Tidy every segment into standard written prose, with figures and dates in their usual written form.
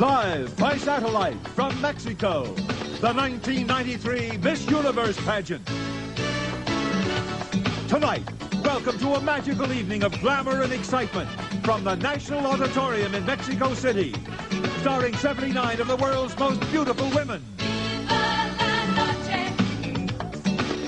Live by satellite from Mexico, the 1993 Miss Universe pageant. Tonight, welcome to a magical evening of glamour and excitement from the National Auditorium in Mexico City, starring 79 of the world's most beautiful women.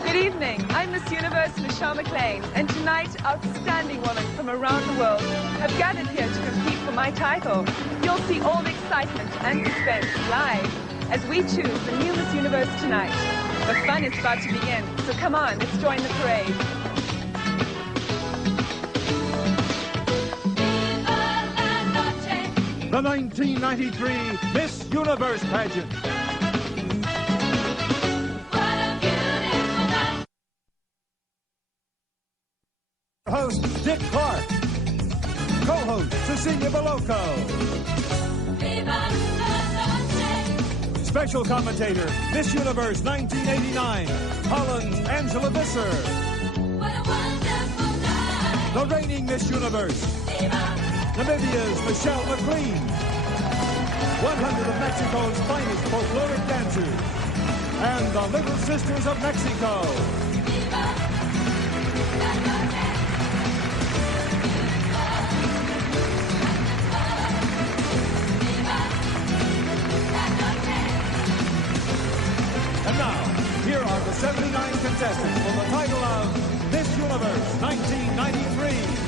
Good evening, I'm Miss Universe Michelle McLean, and tonight outstanding women from around the world have gathered here to compete for my title. You'll see all the excitement and suspense live as we choose the new Miss Universe tonight. The fun is about to begin, so come on, let's join the parade. The 1993 Miss Universe pageant. Host Dick Clark. Co-host Cecilia Boloco. Special commentator Miss Universe 1989, Holland Angela Visser. The reigning Miss Universe, Namibia's Michelle McLean. 100 of Mexico's finest folkloric dancers. And the Little Sisters of Mexico. And now, here are the 79 contestants for the title of Miss Universe 1993.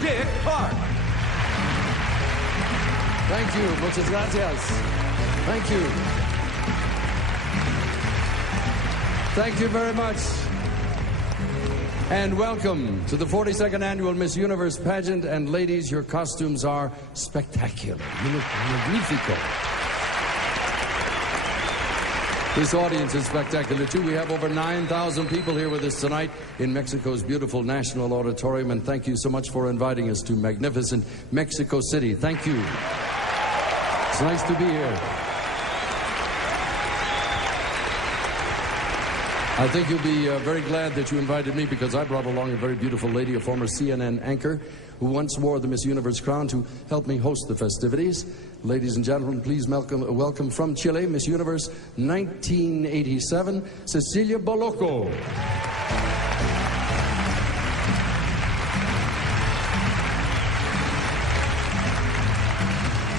Dick Clark. Thank you. Muchas gracias. Thank you. Thank you very much. And welcome to the 42nd Annual Miss Universe pageant. And ladies, your costumes are spectacular. You look magnifico. This audience is spectacular, too. We have over 9,000 people here with us tonight in Mexico's beautiful National Auditorium, and thank you so much for inviting us to magnificent Mexico City. Thank you. It's nice to be here. I think you'll be very glad that you invited me, because I brought along a very beautiful lady, a former CNN anchor, who once wore the Miss Universe crown to help me host the festivities. Ladies and gentlemen, please welcome from Chile, Miss Universe 1987, Cecilia Boloco.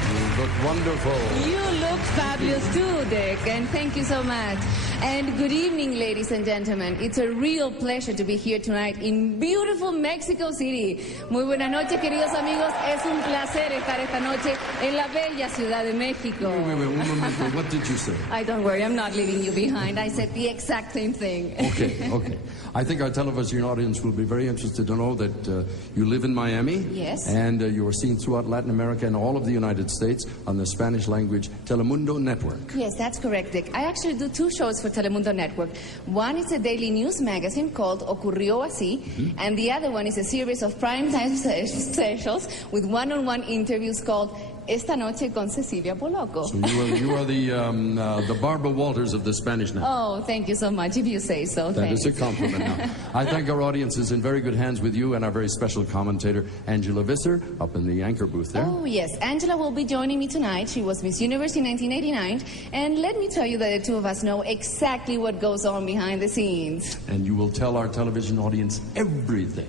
You look wonderful. You look fabulous too, Dick, and thank you so much. And good evening, ladies and gentlemen. It's a real pleasure to be here tonight in beautiful Mexico City. Muy buenas noches, queridos amigos. Es un placer estar esta noche en la bella Ciudad de México. Wait, one moment. What did you say? Don't worry, I'm not leaving you behind. I said the exact same thing. Okay. I think our television audience will be very interested to know that you live in Miami. Yes. And you are seen throughout Latin America and all of the United States on the Spanish language Telemundo Network. Yes, that's correct, Dick. I actually do two shows for Telemundo Network. One is a daily news magazine called Ocurrió Así, and the other one is a series of primetime specials with one-on-one interviews called esta noche con Cecilia Poloco. So you are the Barbara Walters of the Spanish now. Oh, thank you so much, if you say so. That Thanks. is a compliment now. I think our audience is in very good hands with you and our very special commentator, Angela Visser, up in the anchor booth there. Oh, yes. Angela will be joining me tonight. She was Miss Universe in 1989. And let me tell you that the two of us know exactly what goes on behind the scenes. And you will tell our television audience everything.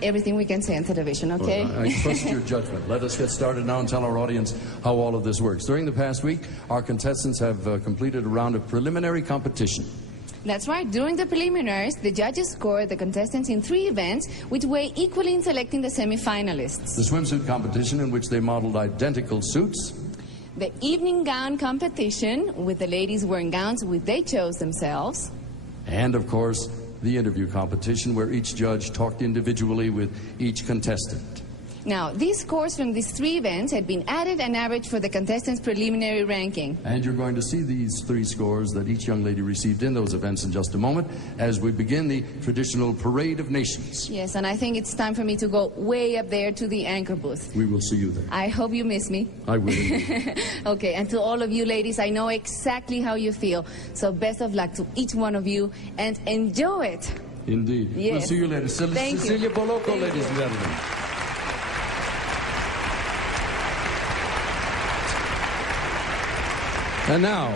Everything we can say on television, okay? Well, I trust your judgment. Let us get started now and tell our audience how all of this works. During the past week, our contestants have completed a round of preliminary competition. That's right. During the preliminaries, the judges scored the contestants in 3 events, which weigh equally in selecting the semi-finalists. The swimsuit competition, in which they modeled identical suits. The evening gown competition, with the ladies wearing gowns which they chose themselves. And, of course, the interview competition, where each judge talked individually with each contestant. Now, these scores from these 3 events had been added and averaged for the contestants' preliminary ranking. And you're going to see these 3 scores that each young lady received in those events in just a moment as we begin the traditional Parade of Nations. Yes, and I think it's time for me to go way up there to the anchor booth. We will see you there. I hope you miss me. I will. Okay, and to all of you ladies, I know exactly how you feel. So best of luck to each one of you, and enjoy it. Indeed. Yes. We'll see you later. Thank you. Cecilia Poloco, Thank ladies you. and gentlemen. And now,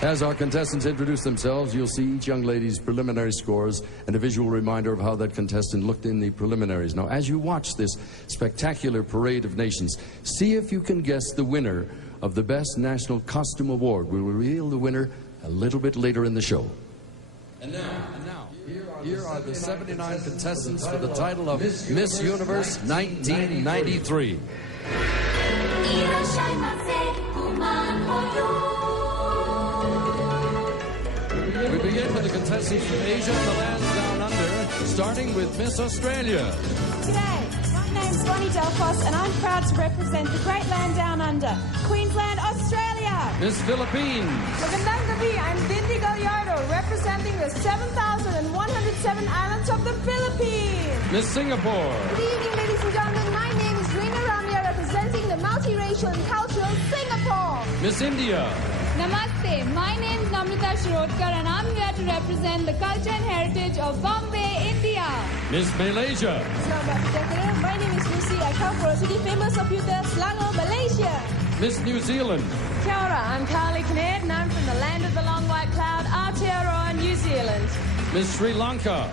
as our contestants introduce themselves, you'll see each young lady's preliminary scores and a visual reminder of how that contestant looked in the preliminaries. Now, as you watch this spectacular Parade of Nations, see if you can guess the winner of the Best National Costume Award. We'll reveal the winner a little bit later in the show. And now, here are the 79 contestants for the title of Miss Universe 1993. We begin with the contestants from Asia and the lands down under, starting with Miss Australia. G'day, my name's Bonnie Delphos and I'm proud to represent the great land down under, Queensland, Australia. Miss Philippines. Magandang gabi, I'm Bindi Gallardo, representing the 7,107 islands of the Philippines. Miss Singapore. Good evening, ladies and gentlemen. My name is Rina Ramya, representing the multiracial and cultural Singapore. Miss India. Namaste, my name is Namrata Shirodkar and I'm here to represent the culture and heritage of Bombay, India. Miss Malaysia. Selamat sejahtera. My name is Lucy. I come from a city famous of Utah, Selangor, Malaysia. Miss New Zealand. Kia ora, I'm Carly Kinnaird and I'm from the land of the long white cloud, Aotearoa, New Zealand. Miss Sri Lanka.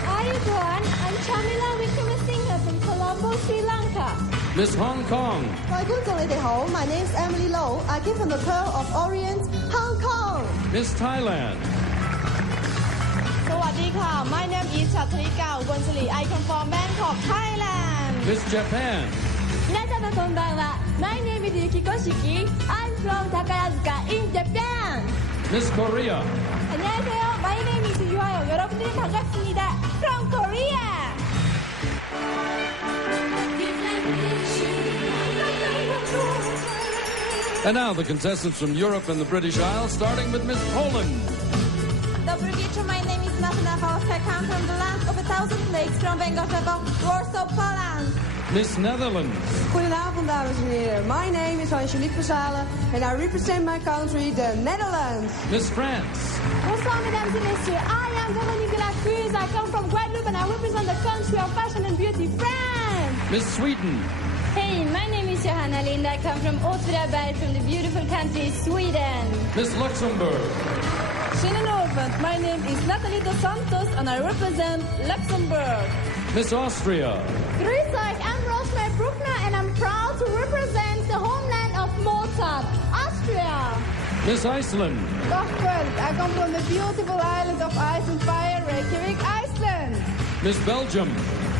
Hi everyone, I'm Chamila Wickramasinghe from Colombo, Sri Lanka. Miss Hong Kong. 各位觀眾你哋好 ，My name's Emily Low. I came from the Pearl of Orient, Hong Kong. Miss Thailand. สวัสดีค่ะ My name is Chatrika Ubansili. I come from Bangkok, Thailand. Miss Japan. 皆様こんばんは。My name is Yukiko Shiki. I'm from Takarazuka in Japan. Miss Korea. 안녕하세요. My name is 유하요. 여러분들 반갑습니다. From Korea. And now the contestants from Europe and the British Isles, starting with Miss Poland. Dobry wieczór. My name is Martyna Wałska. I come from the land of 1,000 lakes from Węgorzewo, Warsaw, Poland. Miss Netherlands. Goedenavond, dames en heren. My name is Angelique Verzalen and I represent my country, the Netherlands. Miss France. Bonsoir, mesdames et messieurs. I am Veronique de la Cruz. I come from Guadeloupe and I represent the country of fashion and beauty, France. Miss Sweden. Hey, my name is Johanna Lind. I come from Åtvidaberg, from the beautiful country, Sweden. Miss Luxembourg. My name is Natalie Dos Santos and I represent Luxembourg. Miss Austria. Grüß euch, I'm Rosemary Bruckner and I'm proud to represent the homeland of Mozart, Austria. Miss Iceland. Dag Kurt, I come from the beautiful island of Ice and Fire, Reykjavik, Iceland. Miss Belgium.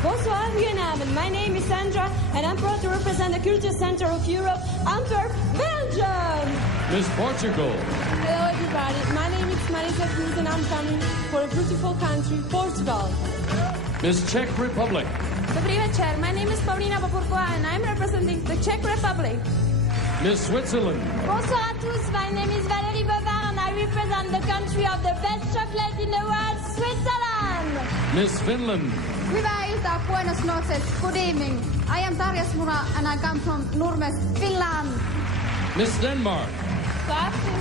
Bonsoir, goedenavond. My name is Sandra and I'm proud to represent the Culture Center of Europe, Antwerp, Belgium. Miss Portugal. Hello everybody, my name is Marisa Cruz and I'm coming for a beautiful country, Portugal. Miss Czech Republic. Dobrý večer, my name is Paulina Popurková and I'm representing the Czech Republic. Miss Switzerland. Bonsoir à tous, my name is Valérie Bovard and I represent the country of the best chocolate in the world, Switzerland. Finland. Miss Finland. Hyvää iltaa, buenas noches, good evening. I am Tarja Smura and I come from Nurmes, Finland. Miss Denmark.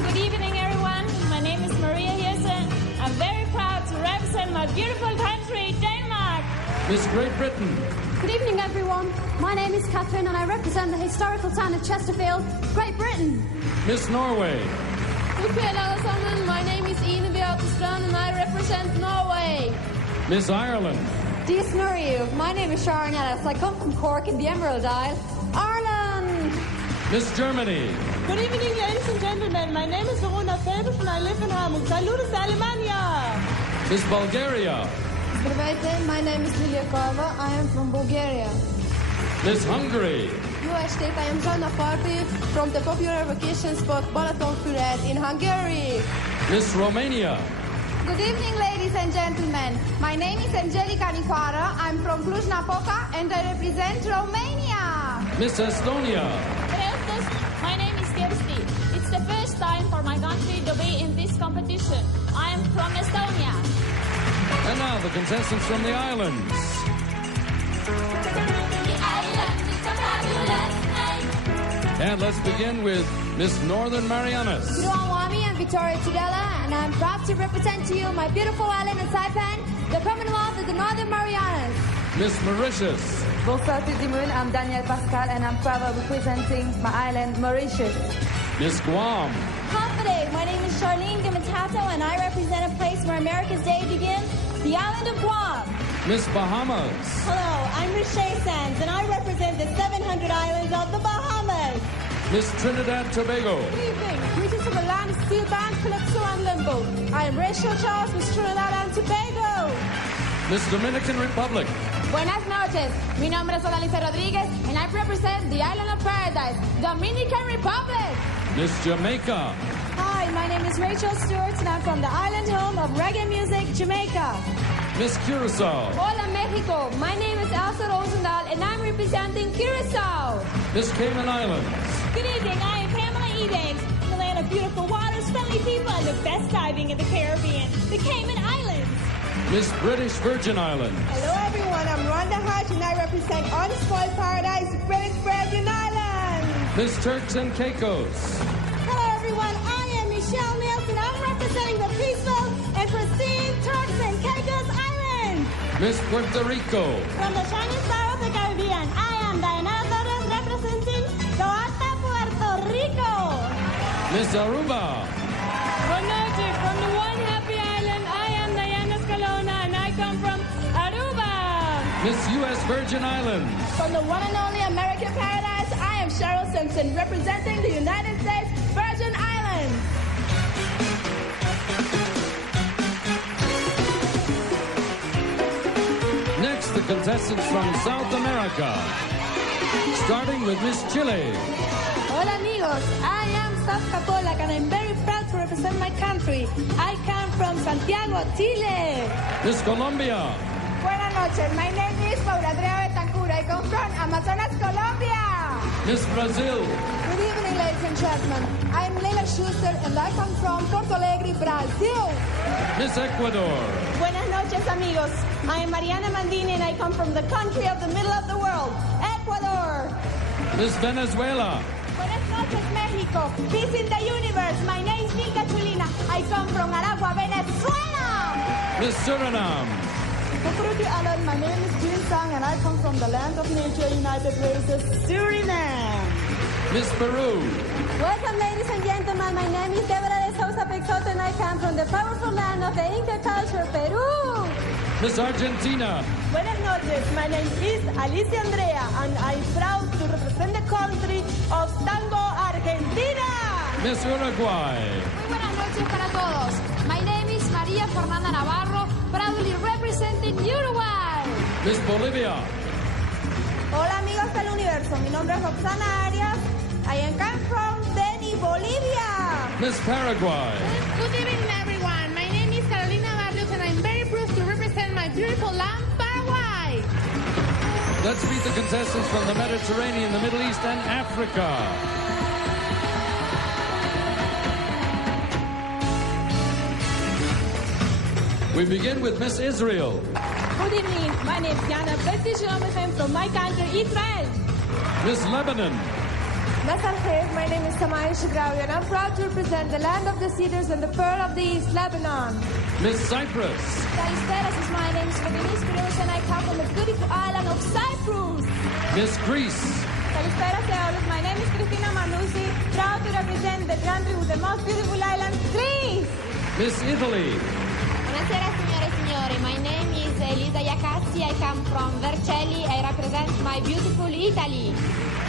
Good evening, everyone. My name is Maria Hirsen. I'm very proud to represent my beautiful country, Denmark. Miss Great Britain. Good evening, everyone. My name is Catherine and I represent the historical town of Chesterfield, Great Britain. Miss Norway. My name is Ine Beatestrand and I represent Norway. Miss Ireland. Dear Snurriu, my name is Sharon Ellis. I come from Cork in the Emerald Isle, Ireland. Miss Germany. Good evening, ladies and gentlemen. My name is Verona Felbisch and I live in Hamburg. Saludos de Alemania. Miss Bulgaria. Здравейте, my name is Lilia Kova. I am from Bulgaria. Miss Hungary. I am Joanna Party from the popular vacation spot Balatonfüred in Hungary. Miss Romania. Good evening, ladies and gentlemen. My name is Angelica Nicoara. I'm from Cluj-Napoca and I represent Romania. Miss Estonia. My name is Kirsti. It's the first time for my country to be in this competition. I am from Estonia. And now the contestants from the islands. And let's begin with Miss Northern Marianas. Wami and Victoria Tudela, and I'm proud to represent to you my beautiful island of Saipan, the Commonwealth of the Northern Marianas. Miss Mauritius. Bonsoir tout le monde, I'm Danielle Pascal and I'm proud of representing my island, Mauritius. Miss Guam. Confide, my name is Charlene Gamatato and I represent a place where America's Day begins, the island of Guam. Miss Bahamas. Hello, I'm Riche Sands and I represent the 700 islands of the Bahamas. Miss Trinidad Tobago. Good evening. Greetings from the land of Steel Band, Calypso and Limbo. I am Rachel Charles, Miss Trinidad and Tobago. Miss Dominican Republic. Buenas noches. Mi nombre es Odalisa Rodriguez and I represent the island of Paradise, Dominican Republic. Miss Jamaica. Hi, my name is Rachel Stewart and I'm from the island home of reggae music, Jamaica. Miss Curacao. Hola, Mexico. My name is Elsa Rosendahl and I'm representing Curacao. Miss Cayman Islands. Good evening, I am Pamela Ebanks, the land of beautiful waters, friendly people, and the best diving in the Caribbean, the Cayman Islands. Miss British Virgin Islands. Hello, everyone. I'm Rhonda Hodge and I represent Unspoiled Paradise, British Virgin Islands. Miss Turks and Caicos. Hello, everyone. I am Michelle Nielsen. I'm representing the peaceful and pristine Turks and Caicos Islands. Miss Puerto Rico. From the shining star of the Caribbean, I am Diana Torres representing Toalta, Puerto Rico. Miss Aruba. Buenas noches. From the one happy island, I am Diana Scalona and I come from Aruba. Miss U.S. Virgin Islands. From the one and only American Paradise, I am Cheryl Simpson representing the United States Virgin Islands. Next, the contestants from South America. Starting with Miss Chile. Hola amigos, I am Saf Capolac and I'm very proud to represent my country. I come from Santiago, Chile. Miss Colombia. Buenas noches. My name is Paula Andrea Betancur. I come from Amazonas, Colombia. Miss Brazil. Good evening, ladies and gentlemen. I'm Leila Schuster and I come from Porto Alegre, Brazil. Miss Ecuador. Buenas noches, amigos. I am Mariana Mandini and I come from the country of the middle of the world, Ecuador. Miss Venezuela. Buenas noches, Mexico. Peace in the universe. My name is Milka Chulina. I come from Aragua, Venezuela. Miss Suriname. Alan, my name is Jin Sang and I come from the land of nature, United Races, Suriname. Miss Peru. Welcome, ladies and gentlemen. My name is Deborah de Sousa Pexoto and I come from the powerful land of the Inca culture, Peru. Miss Argentina. Buenas noches. My name is Alicia Andrea and I'm proud to represent the country of Tango, Argentina. Miss Uruguay. Muy buenas noches para todos. My name is María Fernanda Navarro, proudly representing Uruguay. Miss Bolivia. Hola, amigos del universo. Mi nombre es Roxana Arias. I come from Beni, Bolivia. Miss Paraguay. Good evening, everyone. My name is Carolina Barrios and I'm very proud to represent my beautiful land, Paraguay. Let's meet the contestants from the Mediterranean, the Middle East, and Africa. We begin with Miss Israel. Good evening. My name is Yana Bezdi from my country, Israel. Miss Lebanon. My name is Samaya Shigrawi, and I'm proud to represent the land of the cedars and the pearl of the East, Lebanon. Miss Cyprus. Kalisteras, my name is Felinis Cruz, and I come from the beautiful island of Cyprus. Miss Greece. Kalisteras, Eolus. My name is Christina Manousi, proud to represent the country with the most beautiful island, Greece. Miss Italy. Buonasera, signore e signori. My name is Elisa Iacazzi. I come from Vercelli. I represent my beautiful Italy.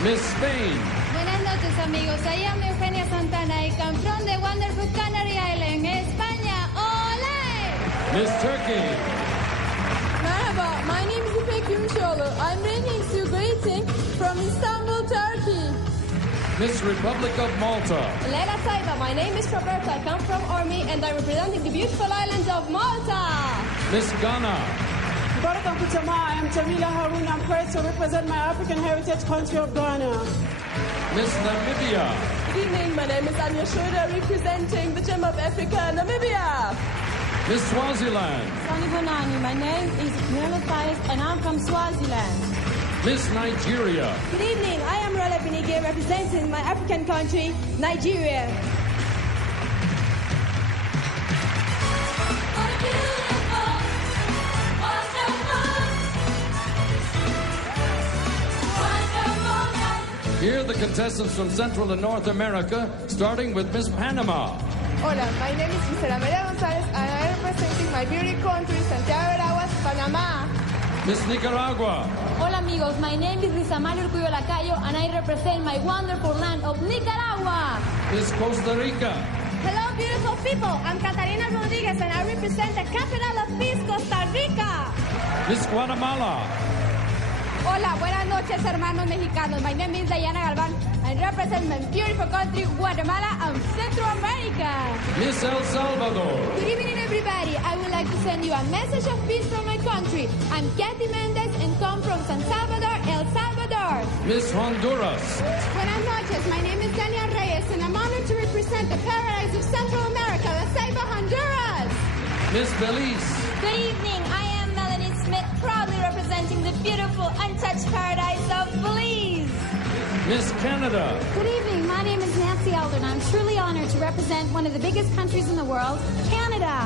Miss Spain. Buenas noches, amigos. I am Eugenia Santana. I come from the wonderful Canary Island, España. Ole! Miss Turkey. Merhaba, my name is İpek Gümüşoğlu. I'm bringing you greeting from Istanbul, Turkey. Miss Republic of Malta. Leila Saiba, my name is Roberta. I come from Ormi, and I'm representing the beautiful islands of Malta. Miss Ghana. Welcome to Tama. I am Jamila Harun. I'm proud to represent my African heritage country of Ghana. Miss Namibia. Good evening. My name is Anya Schroeder, representing the Gem of Africa, Namibia. Miss Swaziland. Sani Bonani. My name is Nela Faiz, and I'm from Swaziland. Miss Nigeria. Good evening, I am Rola Binige, representing my African country, Nigeria. Here are the contestants from Central and North America, starting with Miss Panama. Hola, my name is Gisela Maria Gonzalez, and I am representing my beauty country, Santiago de Aguas, Panama. Miss Nicaragua. Hola amigos, my name is Rizamali Urcuyo Lacayo and I represent my wonderful land of Nicaragua. Miss Costa Rica. Hello, beautiful people. I'm Catarina Rodriguez, and I represent the capital of peace, Costa Rica. Miss Guatemala. Hola, buenas noches, hermanos mexicanos. My name is Diana Galvan. I represent my beautiful country, Guatemala and Central America. Miss El Salvador. Good evening, everybody. I would like to send you a message of peace from my country. I'm Kathy Mendez and come from San Salvador, El Salvador. Miss Honduras. Buenas noches. My name is Daniel Reyes, and I'm honored to represent the paradise of Central America, La Ceiba, Honduras. Miss Belize. Good evening, I am Melanie Smith, proudly representing the beautiful, untouched paradise of Belize. Miss Canada. Good evening, my name is Nancy Elder, and I'm truly honored to represent one of the biggest countries in the world, Canada.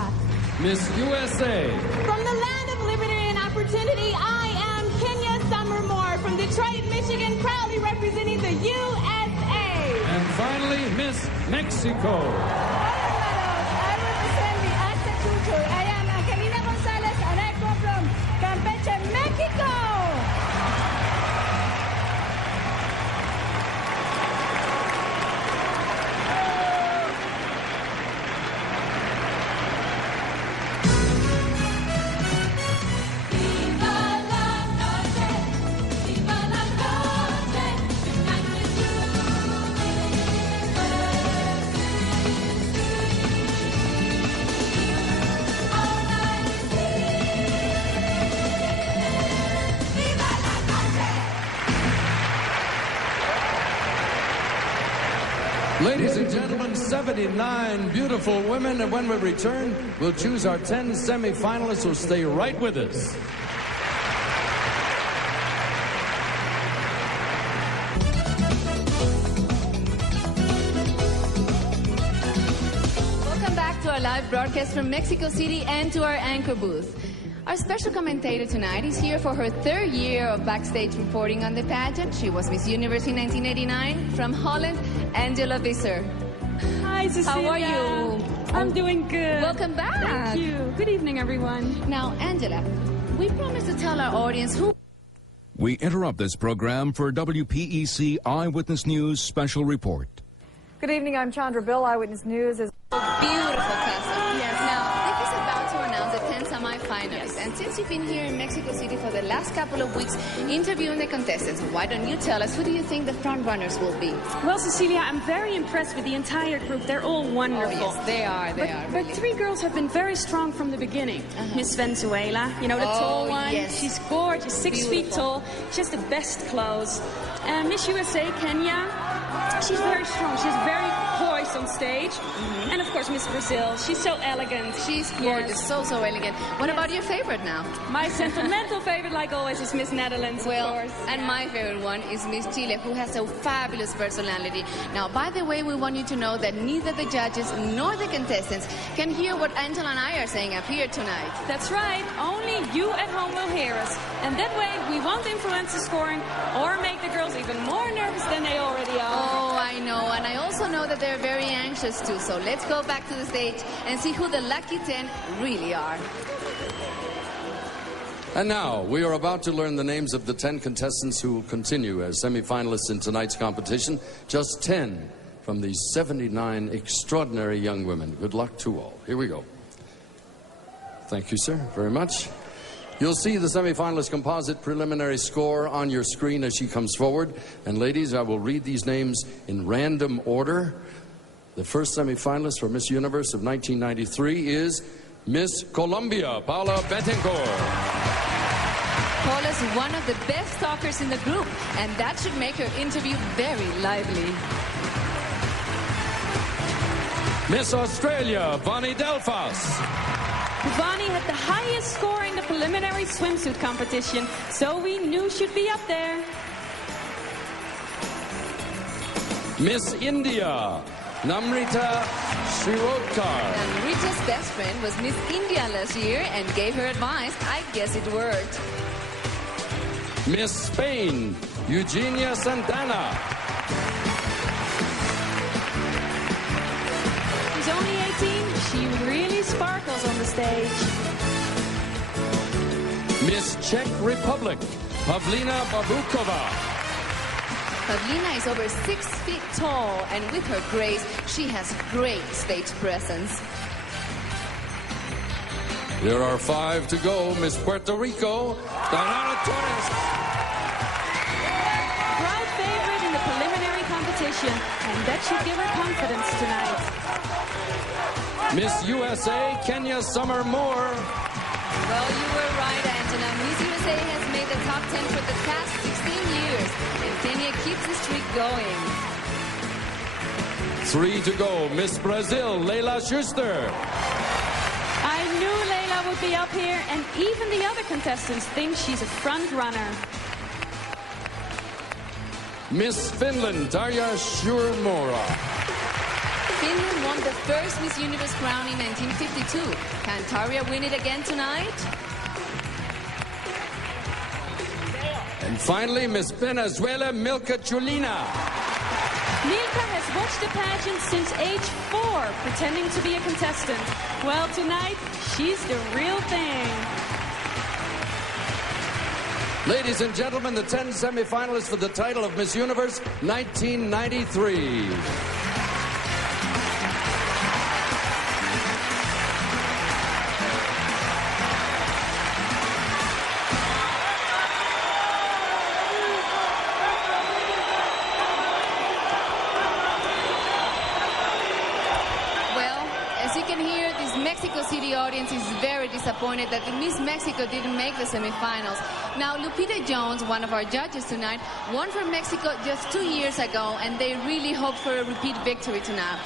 Miss USA. From the land of liberty and opportunity, I am Kenya Summermore from Detroit, Michigan, proudly representing the USA. And finally, Miss Mexico. I represent the Aztec culture. I am Angelina Gonzalez, and I come from Campeche, Mexico. Ladies and gentlemen, 79 beautiful women, and when we return, we'll choose our 10 semi-finalists, so stay right with us. Welcome back to our live broadcast from Mexico City and to our anchor booth. Our special commentator tonight is here for her third year of backstage reporting on the pageant. She was Miss Universe in 1989 from Holland, Angela Visser. Hi, Cecilia. How are you? I'm doing good. Welcome back. Thank you. Good evening, everyone. Now, Angela, we promised to tell our audience who... We interrupt this program for WPEC Eyewitness News Special Report. Good evening, I'm Chandra Bill. Eyewitness News is... Beautiful castle. Yes. Now, Vic is about to announce the 10 semi-finalists. Yes. And since you've been here in Mexico City for the last couple of weeks interviewing the contestants, why don't you tell us who do you think the front runners will be? Well, Cecilia, I'm very impressed with the entire group. They're all wonderful. Oh, yes, they are. But three girls have been very strong from the beginning. Miss Venezuela, you know, the tall one. Yes. She's gorgeous, 6 feet tall. She has the best clothes. Miss USA, Kenya. She's very strong. She's very poised. first on stage. And of course, Miss Brazil. She's so elegant. She's gorgeous, so elegant. What about your favorite now? My sentimental favorite, like always, is Miss Netherlands, of course. And my favorite one is Miss Chile, who has a fabulous personality. Now, by the way, we want you to know that neither the judges nor the contestants can hear what Angela and I are saying up here tonight. That's right. Only you at home will hear us. And that way, we won't influence the scoring or make the girls even more nervous than they already are. Oh, I know. And I also know that they're very anxious too. So let's go back to the stage and see who the lucky 10 really are. And now, we are about to learn the names of the 10 contestants who will continue as semifinalists in tonight's competition. Just 10 from these 79 extraordinary young women. Good luck to all. Here we go. Thank you, sir, very much. You'll see the semifinalist composite preliminary score on your screen as she comes forward. And ladies, I will read these names in random order. The first semifinalist for Miss Universe of 1993 is Miss Colombia, Paula Betancourt. Paula's one of the best talkers in the group, and that should make her interview very lively. Miss Australia, Vonnie Delphos. Vonnie had the highest score in the preliminary swimsuit competition, so we knew she'd be up there. Miss India, Namrita Shirodkar. Namrita's best friend was Miss India last year and gave her advice. I guess it worked. Miss Spain, Eugenia Santana. She's only 18. She really sparkles on the stage. Miss Czech Republic, Pavlina Babukova. Pavlina is over 6 feet tall, and with her grace, she has great stage presence. There are 5 to go. Miss Puerto Rico, Diana Torres. Proud favorite in the preliminary competition, and that should give her confidence tonight. Miss USA, Kenya Summer Moore. Well, you were right, Angela. Miss USA has made the top 10 for the past 16 years, and Kenya keeps the streak going. 3 to go. Miss Brazil, Leila Schuster. I knew Leila would be up here, and even the other contestants think she's a front runner. Miss Finland, Tarja Shurmura. Finland won the first Miss Universe crown in 1952. Can Tarja win it again tonight? And finally, Miss Venezuela, Milka Chulina. Milka has watched the pageant since age 4, pretending to be a contestant. Well, tonight, she's the real thing. Ladies and gentlemen, the 10 semifinalists for the title of Miss Universe 1993. Mexico City audience is very disappointed that the Miss Mexico didn't make the semifinals. Now, Lupita Jones, one of our judges tonight, won for Mexico just 2 years ago, and they really hope for a repeat victory tonight.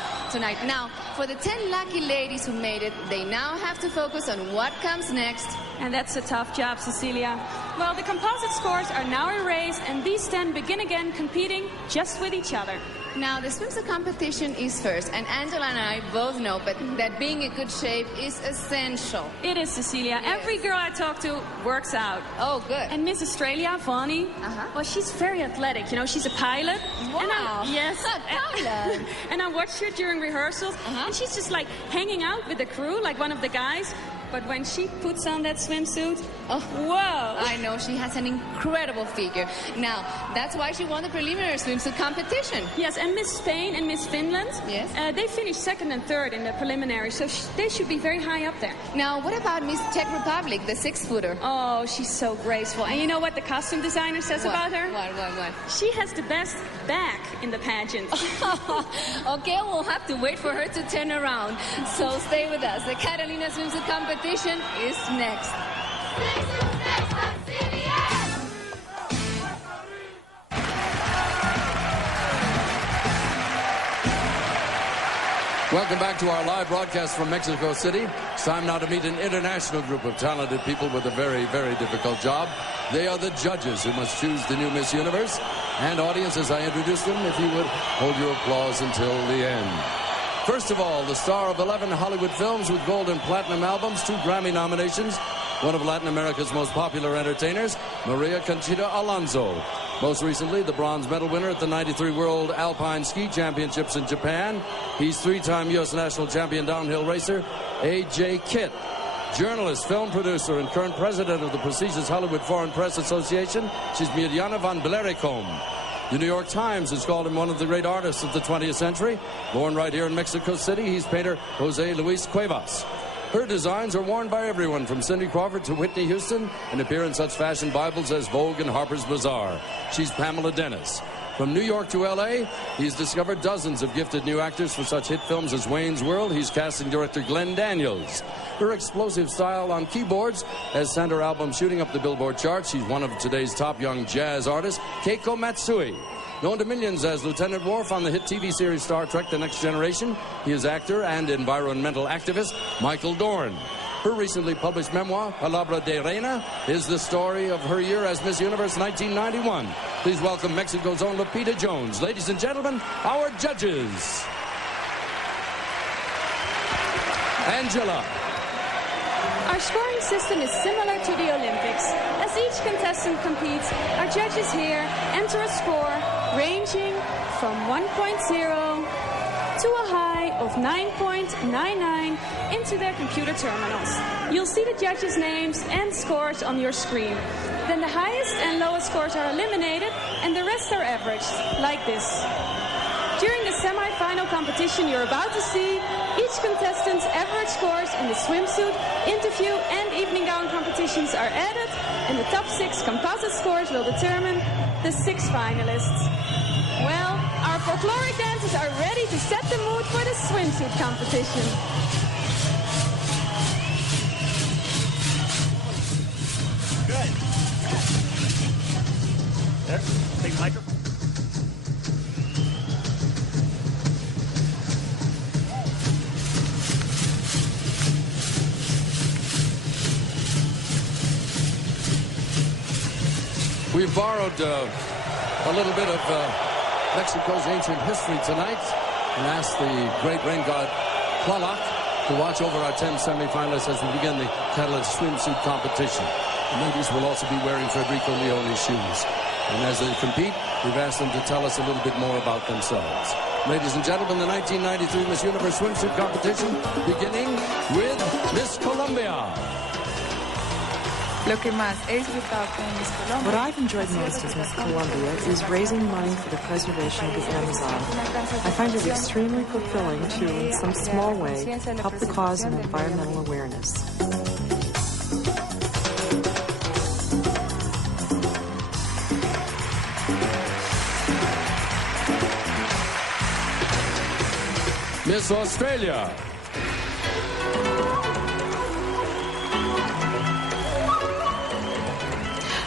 Now, for the 10 lucky ladies who made it, they now have to focus on what comes next. And that's a tough job, Cecilia. Well, the composite scores are now erased, and these 10 begin again competing just with each other. Now, the swimsuit competition is first, and Angela and I both know that being in good shape is essential. It is, Cecilia. Yes. Every girl I talk to works out. Oh, good. And Miss Australia, Vonnie, well, she's very athletic. You know, she's a pilot. Wow. Yes. Pilot. And I watched her during rehearsals, and she's just like hanging out with the crew like one of the guys. But when she puts on that swimsuit, whoa! I know, she has an incredible figure. Now, that's why she won the preliminary swimsuit competition. Yes, and Miss Spain and Miss Finland, yes, they finished 2nd and 3rd in the preliminary, so they should be very high up there. Now, what about Miss Czech Republic, the 6-footer? Oh, she's so graceful. And you know what the costume designer says about her? What? She has the best back in the pageant. Okay, we'll have to wait for her to turn around. So stay with us. The Catalina swimsuit competition is next. Welcome back to our live broadcast from Mexico City. It's time now to meet an international group of talented people with a very, very difficult job. They are the judges who must choose the new Miss Universe. And audience, as I introduce them, if you would hold your applause until the end. First of all, the star of 11 Hollywood films with gold and platinum albums, 2 Grammy nominations, one of Latin America's most popular entertainers, Maria Conchita Alonso. Most recently, the bronze medal winner at the 93 World Alpine Ski Championships in Japan. He's 3-time U.S. national champion downhill racer, A.J. Kitt. Journalist, film producer, and current president of the prestigious Hollywood Foreign Press Association, she's Mirjana van Blericombe. The New York Times has called him one of the great artists of the 20th century. Born right here in Mexico City, he's painter Jose Luis Cuevas. Her designs are worn by everyone from Cindy Crawford to Whitney Houston and appear in such fashion Bibles as Vogue and Harper's Bazaar. She's Pamela Dennis. From New York to L.A., he's discovered dozens of gifted new actors for such hit films as Wayne's World. He's casting director Glenn Daniels. Her explosive style on keyboards has sent her album shooting up the Billboard charts. She's one of today's top young jazz artists, Keiko Matsui. Known to millions as Lieutenant Worf on the hit TV series Star Trek The Next Generation, he is actor and environmental activist Michael Dorn. Her recently published memoir, Palabra de Reina, is the story of her year as Miss Universe 1991. Please welcome Mexico's own Lupita Jones. Ladies and gentlemen, our judges. Angela. Our scoring system is similar to the Olympics. As each contestant competes, our judges here enter a score ranging from 1.0 to a high of 9.99 into their computer terminals. You'll see the judges' names and scores on your screen. Then the highest and lowest scores are eliminated and the rest are averaged, like this. During the semi-final competition you're about to see, each contestant's average scores in the swimsuit, interview and evening gown competitions are added, and the top 6 composite scores will determine the 6 finalists. Well, our folkloric dancers are ready to set the mood for the swimsuit competition. Good. There, take the microphone. We've borrowed a little bit of Mexico's ancient history tonight and asked the great rain god Tlaloc to watch over our 10 semifinalists as we begin the Catalyst swimsuit competition. The ladies will also be wearing Federico Leone's shoes. And as they compete, we've asked them to tell us a little bit more about themselves. Ladies and gentlemen, the 1993 Miss Universe swimsuit competition, beginning with Miss Colombia. What I've enjoyed most as Miss Colombia is raising money for the preservation of the Amazon. I find it extremely fulfilling to, in some small way, help the cause of environmental awareness. Miss Australia.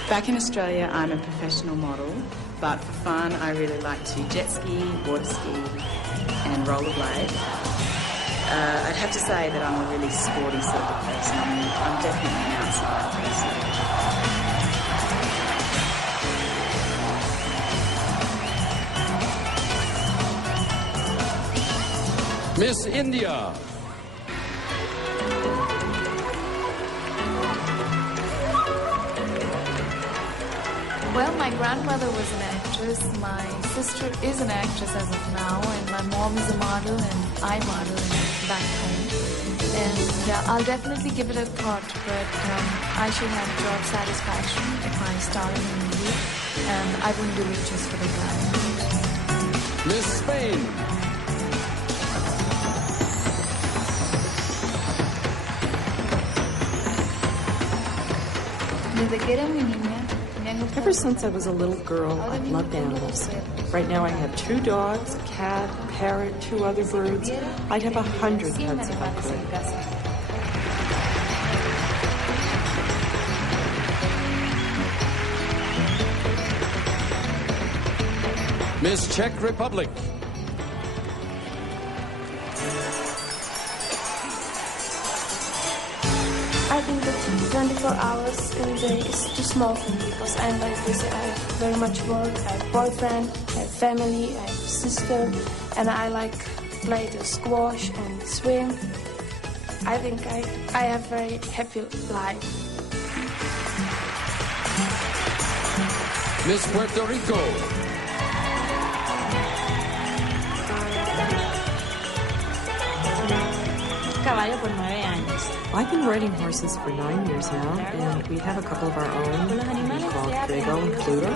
Back in Australia, I'm a professional model, but for fun, I really like to jet ski, water ski, and rollerblade. I'd have to say that I'm a really sporty sort of person. I'm definitely an outside person. Miss India. Well, my grandmother was an actress, my sister is an actress as of now, and my mom is a model, and I model back home. And I'll definitely give it a thought, but I should have job satisfaction if I star in a movie, and I wouldn't do it just for the guy. Miss Spain. Ever since I was a little girl, I've loved animals. Right now I have 2 dogs, a cat, a parrot, 2 other birds. I'd have 100 pets if I could. Miss Czech Republic. 24 hours in a day is too small for me because I'm very busy. I have very much work, I have boyfriend, I have family, I have sister, and I like play the squash and swim. I think I have a very happy life. Miss Puerto Rico. Caballo por 9 años. I've been riding horses for 9 years now, and we have a couple of our own. We call Drago and Pluto.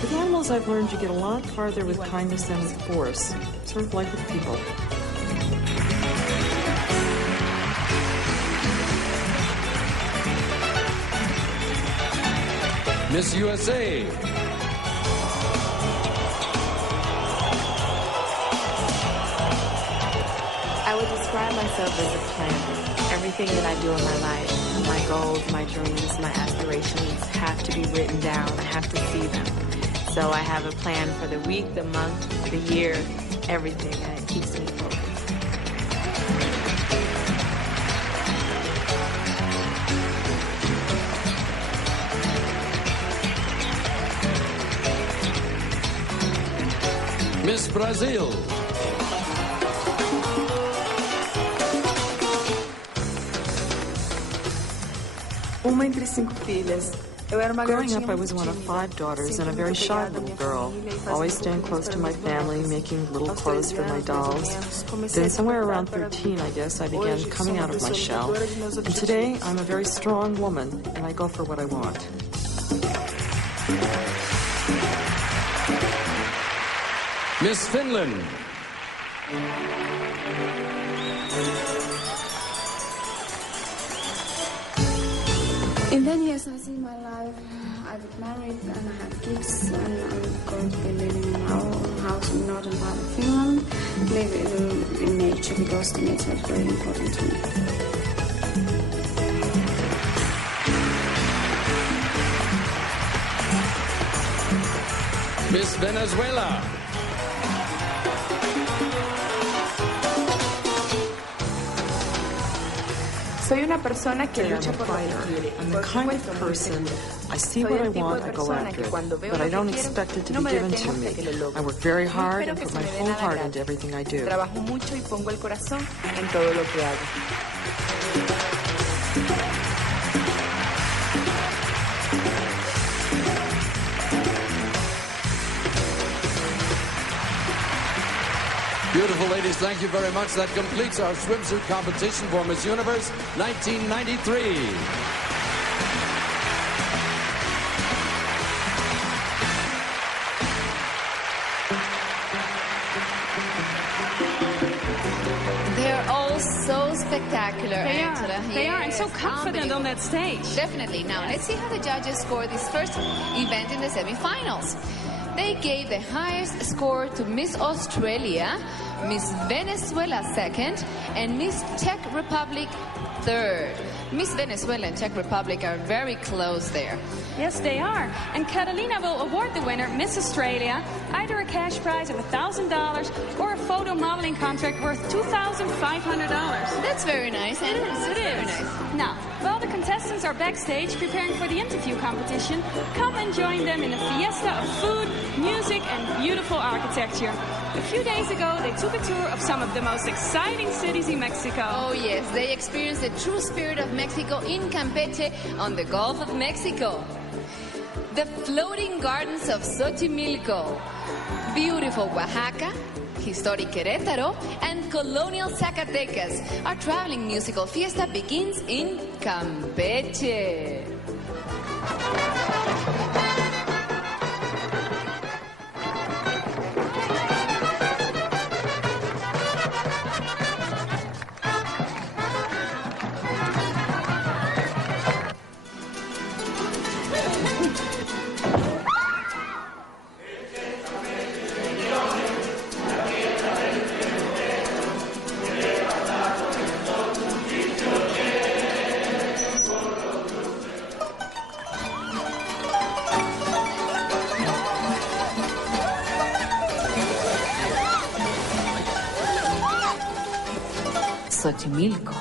With animals, I've learned you get a lot farther with kindness than with force, sort of like with people. Miss USA. I would describe myself as a planner. Everything that I do in my life, my goals, my dreams, my aspirations have to be written down. I have to see them. So I have a plan for the week, the month, the year, everything, and it keeps me focused. Miss Brazil. Uma entre 5 filhas. Growing up, I was one of 5 daughters and a very shy little girl, always staying close to my family, making little clothes for my dolls. Then somewhere around 13, I guess, I began coming out of my shell. And today, I'm a very strong woman, and I go for what I want. Miss Finland. In 10 years, I see my life. I get married and I have kids, and I'm going to be living in our house in northern part of Finland, live in nature because the nature is very important to me. Miss Venezuela. Soy una persona que lucha por lo que quiere. I'm the kind of person, I see what I want, I go after it, but I don't expect it to be given to me. I work very hard and put my whole heart into everything I do. Trabajo mucho y pongo el corazón en todo lo que hago. Beautiful ladies, thank you very much. That completes our swimsuit competition for Miss Universe 1993. They're all so spectacular, They Angela. are. They are, and so confident on that stage. Definitely. Now, let's see how the judges scored this first event in the semifinals. They gave the highest score to Miss Australia, Miss Venezuela second, and Miss Czech Republic third. Miss Venezuela and Czech Republic are very close there. Yes, they are. And Catalina will award the winner, Miss Australia, either a cash prize of $1,000 or a photo modeling contract worth $2,500. That's very nice. It is. That's very nice. Now, while the contestants are backstage preparing for the interview competition, come and join them in a fiesta of food, music, and beautiful architecture. A few days ago, they took a tour of some of the most exciting cities in Mexico. Oh, yes. They experienced the true spirit of Mexico in Campeche on the Gulf of Mexico. The floating gardens of Xochimilco, beautiful Oaxaca, historic Querétaro, and colonial Zacatecas. Our traveling musical fiesta begins in Campeche. Xochimilco.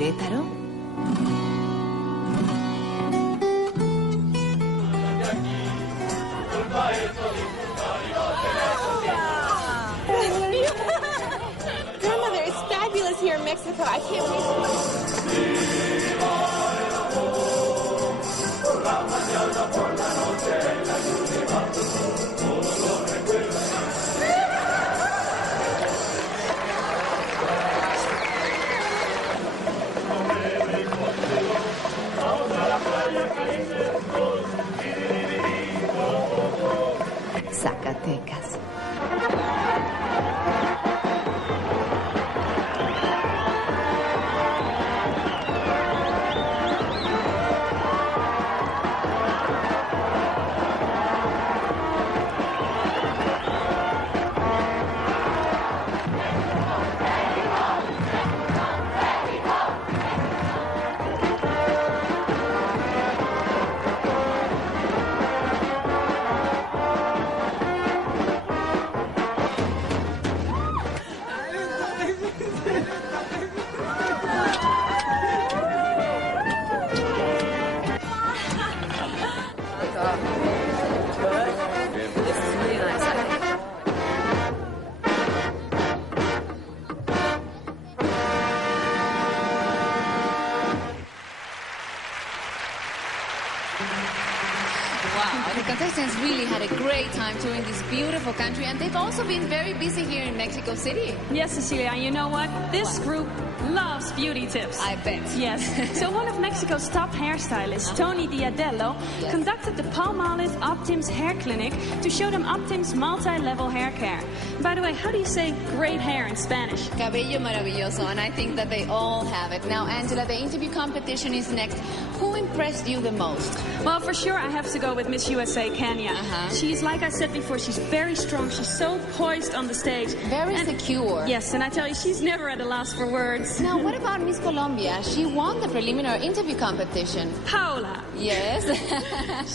Querétaro? Grandmother, it's fabulous here in Mexico. I can't wait. Zacatecas. Wow, the contestants really had a great time touring this beautiful country, and they've also been very busy here in Mexico City. Yes, Cecilia, and you know what? This group loves beauty tips. I bet. Yes. So one of Mexico's top hairstylists, Tony Diadello, conducted the Palmolive Optims Hair Clinic to show them Optims multi-level hair care. By the way, how do you say great hair in Spanish? Cabello maravilloso, and I think that they all have it. Now, Angela, the interview competition is next. Who impressed you the most? Well, for sure, I have to go with Miss USA Kenya. She's, like I said before, she's very strong. She's so poised on the stage. Very secure. Yes, and I tell you, she's never at a loss for words. Now, what about Miss Colombia? She won the preliminary interview competition. Paola. Yes.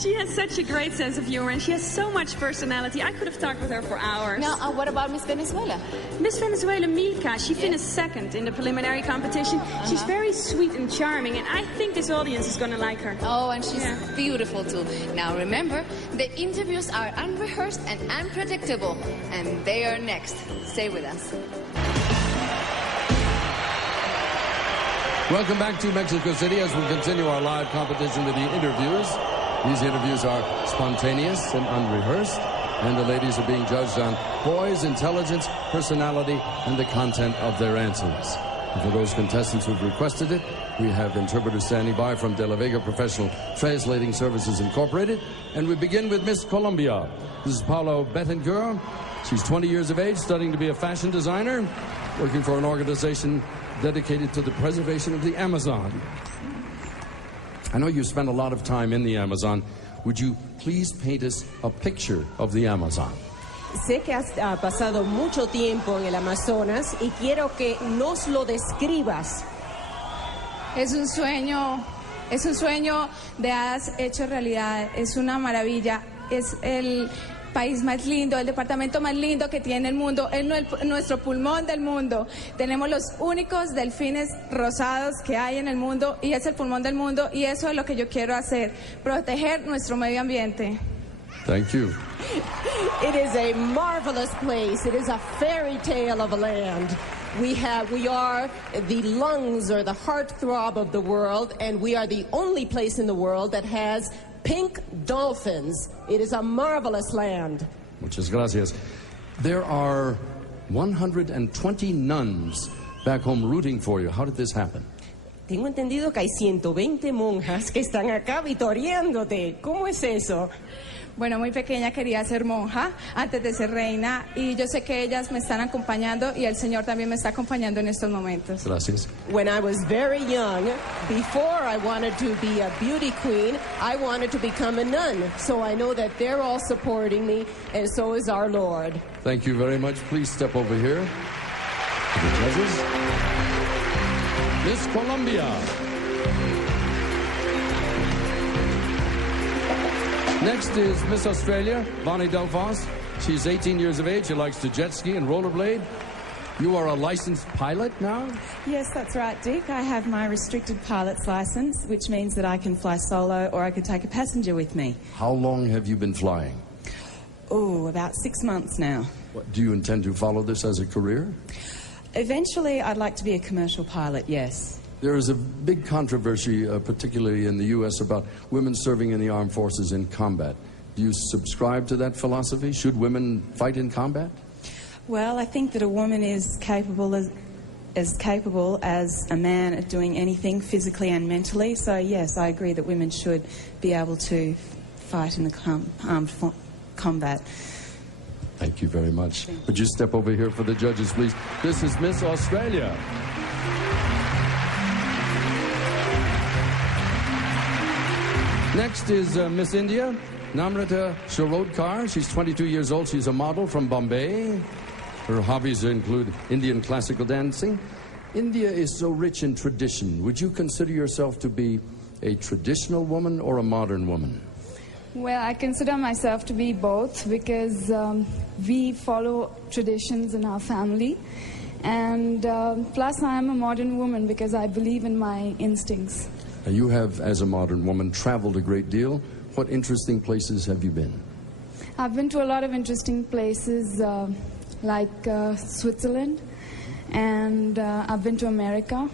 She has such a great sense of humor, and she has so much personality. I could have talked with her for hours. Now, what about Miss Venezuela? Miss Venezuela, Milka, she finished second in the preliminary competition. She's very sweet and charming, and I think this audience is going to like her. Oh, and she's beautiful, too. Now, remember, the interviews are unrehearsed and unpredictable, and they are next. Stay with us. Welcome back to Mexico City as we continue our live competition with the interviews. These interviews are spontaneous and unrehearsed, and the ladies are being judged on poise, intelligence, personality, and the content of their answers. And for those contestants who've requested it, we have interpreters standing by from De La Vega Professional Translating Services Incorporated. And we begin with Miss Colombia. This is Paula Bettinger. She's 20 years of age, studying to be a fashion designer, working for an organization dedicated to the preservation of the Amazon. I know you spent a lot of time in the Amazon. Would you please paint us a picture of the Amazon? Sé que has pasado mucho tiempo en el Amazonas y quiero que nos lo describas. Es un sueño de hadas hecho realidad. Es una maravilla. Es el país más lindo, el departamento más lindo que tiene el mundo, es nuestro pulmón del mundo. Tenemos los únicos delfines rosados que hay en el mundo y es el pulmón del mundo, y eso es lo que yo quiero hacer, proteger nuestro medio ambiente. Thank you. It is a marvelous place. It is a fairy tale of a land. We are the lungs or the heartthrob of the world, and we are the only place in the world that has pink dolphins. It is a marvelous land. Muchas gracias. There are 120 nuns back home rooting for you. How did this happen? Tengo entendido que hay 120 monjas que están acá vitoreándote. ¿Cómo es eso? Bueno, muy pequeña quería ser monja antes de ser reina, y yo sé que ellas me están acompañando y el Señor también me está acompañando en estos momentos. Gracias. When I was very young, before I wanted to be a beauty queen, I wanted to become a nun. So I know that they're all supporting me, and so is our Lord. Thank you very much. Please step over here. The judges. Miss Colombia. Next is Miss Australia, Bonnie Delphos. She's 18 years of age. She likes to jet ski and rollerblade. You are a licensed pilot now? Yes, that's right, Dick. I have my restricted pilot's license, which means that I can fly solo or I could take a passenger with me. How long have you been flying? Oh, about 6 months now. Do you intend to follow this as a career? Eventually, I'd like to be a commercial pilot, yes. There is a big controversy, particularly in the U.S., about women serving in the armed forces in combat. Do you subscribe to that philosophy? Should women fight in combat? Well, I think that a woman is capable as a man at doing anything physically and mentally. So, yes, I agree that women should be able to fight in the armed combat. Thank you very much. Would you step over here for the judges, please? This is Miss Australia. Next is Miss India, Namrata Shirodkar. She's 22 years old. She's a model from Bombay. Her hobbies include Indian classical dancing. India is so rich in tradition. Would you consider yourself to be a traditional woman or a modern woman? Well, I consider myself to be both because we follow traditions in our family. And plus I am a modern woman because I believe in my instincts. Now you have, as a modern woman, traveled a great deal. What interesting places have you been? I've been to a lot of interesting places like Switzerland, and I've been to America,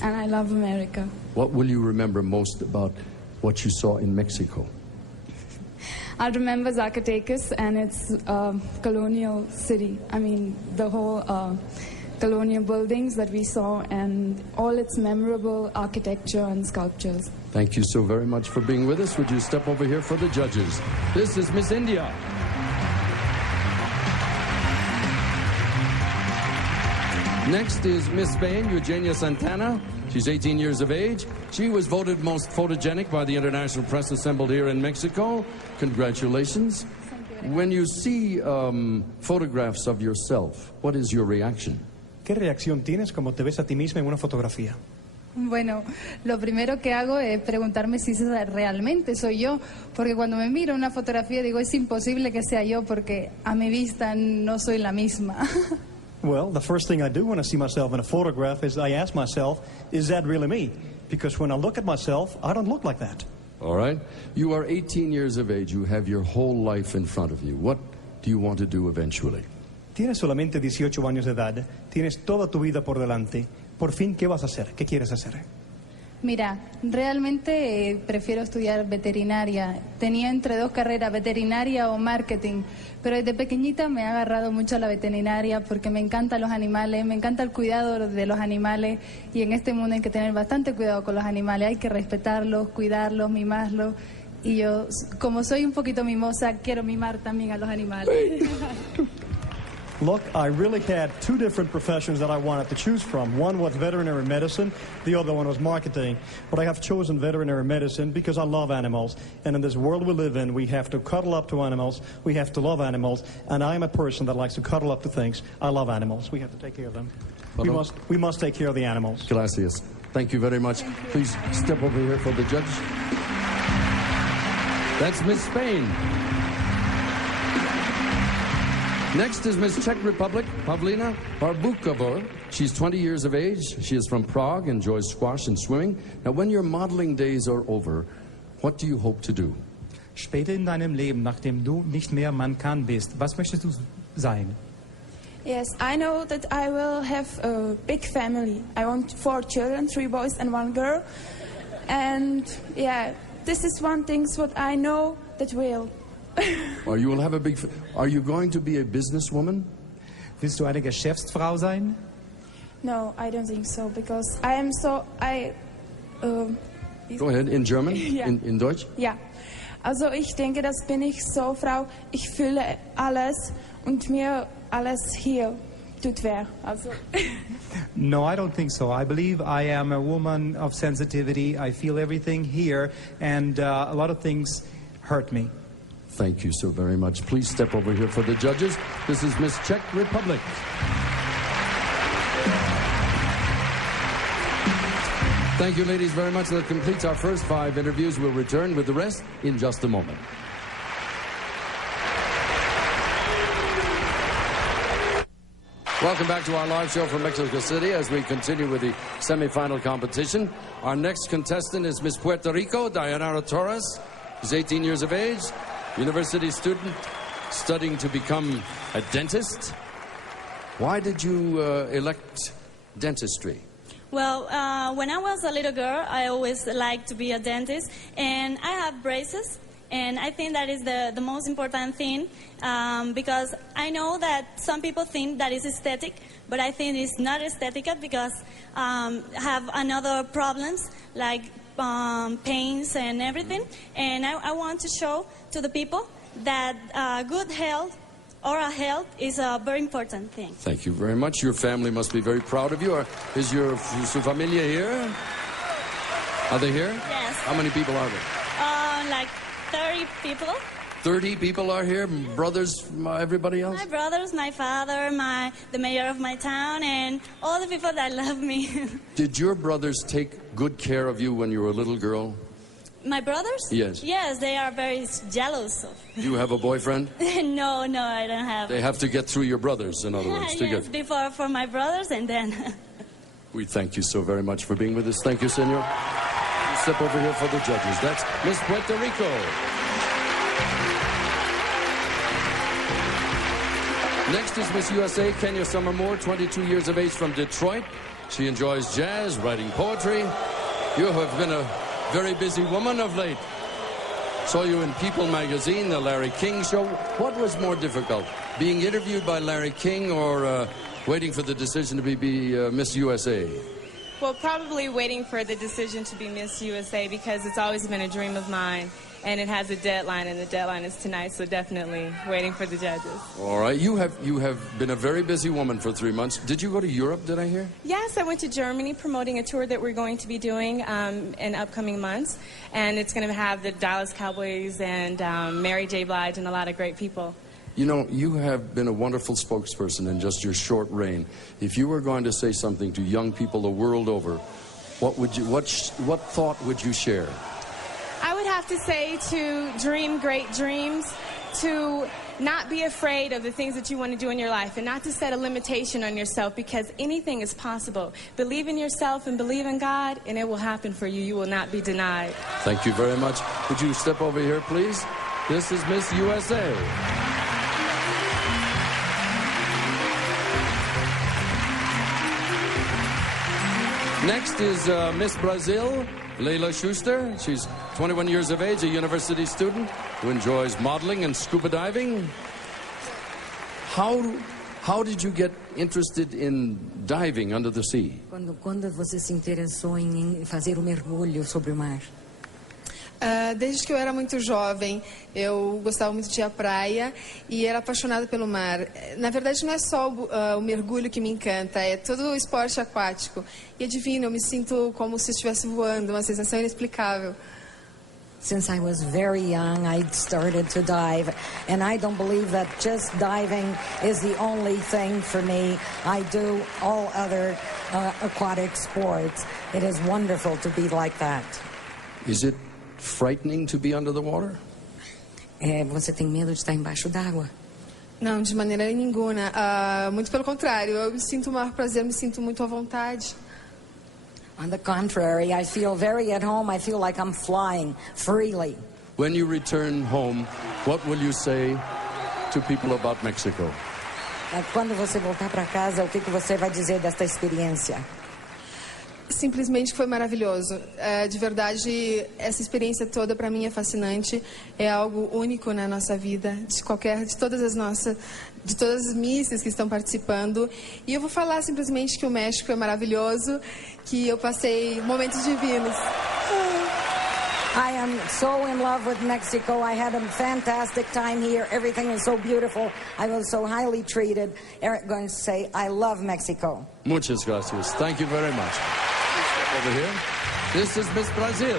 and I love America. What will you remember most about what you saw in Mexico? I remember Zacatecas and its colonial city. I mean, the whole colonial buildings that we saw and all its memorable architecture and sculptures. Thank you so very much for being with us. Would you step over here for the judges? This is Miss India. Next is Miss Spain, Eugenia Santana. She's 18 years of age. She was voted most photogenic by the international press assembled here in Mexico. Congratulations. When you see photographs of yourself, what is your reaction? ¿Qué reacción tienes como te ves a ti misma en una fotografía? Bueno, lo primero que hago es preguntarme si realmente soy yo, porque cuando me miro una fotografía digo, es imposible que sea yo porque a mi vista no soy la misma. Well, the first thing I do when I see myself in a photograph is I ask myself, is that really me? Because when I look at myself, I don't look like that. All right. You are 18 years of age. You have your whole life in front of you. What do you want to do eventually? Tienes solamente 18 años de edad. Tienes toda tu vida por delante. Por fin, ¿qué vas a hacer? ¿Qué quieres hacer? Mira, realmente prefiero estudiar veterinaria. Tenía entre dos carreras, veterinaria o marketing, pero desde pequeñita me ha agarrado mucho a la veterinaria porque me encantan los animales, me encanta el cuidado de los animales y en este mundo hay que tener bastante cuidado con los animales, hay que respetarlos, cuidarlos, mimarlos y yo, como soy un poquito mimosa, quiero mimar también a los animales. Look, I really had two different professions that I wanted to choose from. One was veterinary medicine, the other one was marketing. But I have chosen veterinary medicine because I love animals. And in this world we live in, we have to cuddle up to animals, we have to love animals, and I am a person that likes to cuddle up to things. I love animals. We have to take care of them. We must take care of the animals. Gracias. Thank you very much. Please step over here for the judge. That's Miss Spain. Next is Miss Czech Republic, Pavlina Barbukova. She's 20 years of age. She is from Prague, enjoys squash and swimming. Now, when your modeling days are over, what do you hope to do? Später in deinem Leben, nachdem du nicht mehr Mann kann bist, was möchtest du sein? Yes, I know that I will have a big family. I want 4 children, 3 boys and 1 girl. And yeah, this is one thing what I know that will. Or you will have a big... Are you going to be a businesswoman? Willst du eine Geschäftsfrau sein? No, I don't think so, because I am so... Go ahead, in German? Ja. In Deutsch? Ja, also ich denke, das bin ich so, Frau, ich fühle alles und mir alles hier tut weh. Also. No, I don't think so. I believe I am a woman of sensitivity. I feel everything here, and a lot of things hurt me. Thank you so very much. Please step over here for the judges. This is Miss Czech Republic. Thank you, ladies, very much. That completes our first 5 interviews. We'll return with the rest in just a moment. Welcome back to our live show from Mexico City as we continue with the semifinal competition. Our next contestant is Miss Puerto Rico, Dayanara Torres. She's 18 years of age, university student, studying to become a dentist. Why did you elect dentistry? Well, when I was a little girl, I always liked to be a dentist, and I have braces. And I think that is the most important thing because I know that some people think that is aesthetic, but I think it's not aesthetic because have another problems like pains and everything. And I want to show to the people that good health, oral health, is a very important thing. Thank you very much. Your family must be very proud of you. Is your su familia here? Are they here? Yes. How many people are there? Like 30 people. 30 people are here? Brothers, everybody else? My brothers, my father, the mayor of my town, and all the people that love me. Did your brothers take good care of you when you were a little girl? My brothers? Yes. Yes, they are very jealous of. You have a boyfriend? No, I don't have. They have to get through your brothers, in other words. Yes, before for my brothers and then. We thank you so very much for being with us. Thank you, senor. Step over here for the judges. That's Miss Puerto Rico. Next is Miss USA, Kenya Summer Moore, 22 years of age from Detroit. She enjoys jazz, writing poetry. You have been a very busy woman of late. Saw you in People magazine, the Larry King show. What was more difficult, being interviewed by Larry King or waiting for the decision to be Miss USA? Well, probably waiting for the decision to be Miss USA because it's always been a dream of mine, and it has a deadline, and the deadline is tonight, so definitely waiting for the judges. All right, you have been a very busy woman for 3 months. Did you go to Europe, did I hear? Yes, I went to Germany promoting a tour that we're going to be doing in upcoming months, and it's going to have the Dallas Cowboys and Mary J. Blige and a lot of great people. You know, you have been a wonderful spokesperson in just your short reign. If you were going to say something to young people the world over, what thought would you share? I would have to say to dream great dreams, to not be afraid of the things that you want to do in your life, and not to set a limitation on yourself because anything is possible. Believe in yourself and believe in God, and it will happen for you. You will not be denied. Thank you very much. Would you step over here, please? This is Miss USA. Next is Miss Brazil, Leila Schuster. She's 21 years of age, a university student who enjoys modeling and scuba diving. How did you get interested in diving under the sea? Quando você se interessou em fazer o mergulho sobre o mar? Desde que eu era muito jovem, eu gostava muito de ir à praia e era apaixonada pelo mar. Na verdade, não é só o mergulho que me encanta, é todo o esporte aquático. E é divino, eu me sinto como se estivesse voando, uma sensação inexplicável. Since I was very young, I started to dive, and I don't believe that just diving is the only thing for me. I do all other aquatic sports. It is wonderful to be like that. Is it frightening to be under the water? Você tem medo de estar embaixo d'água? Não, de maneira nenhuma. Muito pelo contrário, eu me sinto o maior prazer, me sinto muito à vontade. On the contrary, I feel very at home. I feel like I'm flying freely. When you return home, what will you say to people about Mexico? Quando você voltar para casa, o que você vai dizer desta experiência? Simplesmente foi maravilhoso. De verdade, essa experiência toda para mim é fascinante. É algo único na nossa vida, de todas as missas que estão participando. E eu vou falar simplesmente que o México é maravilhoso, que eu passei momentos divinos. I am so in love with Mexico. I had a fantastic time here. Everything is so beautiful. I was so highly treated. Eric going to say, I love Mexico. Muchas gracias. Thank you very much. Over here. This is Miss Brazil.